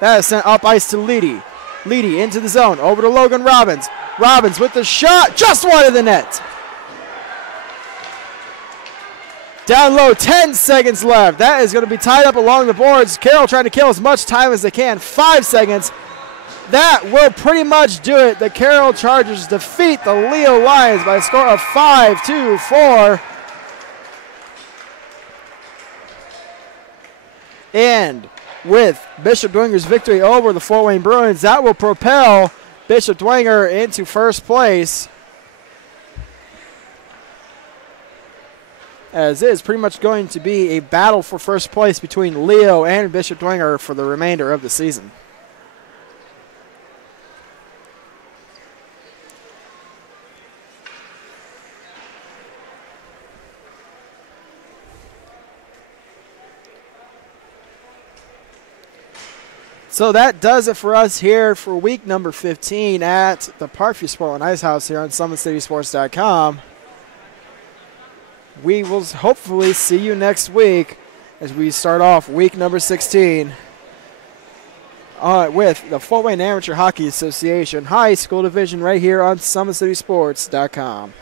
That is sent up ice to Leedy. Leedy into the zone. Over to Logan Robbins. Robbins with the shot. Just wide of the net. Down low, 10 seconds left. That is going to be tied up along the boards. Carroll trying to kill as much time as they can. 5 seconds. that will pretty much do it. The Carroll Chargers defeat the Leo Lions by a score of 5-4. And with Bishop Dwinger's victory over the Fort Wayne Bruins, that will propel Bishop Dwenger into first place, as it is pretty much going to be a battle for first place between Leo and Bishop Dwenger for the remainder of the season. So that does it for us here for week number 15 at the Parkview Sport and Ice House here on SummitCitySports.com. We will hopefully see you next week as we start off week number 16 with the Fort Wayne Amateur Hockey Association High School Division right here on SummitCitySports.com.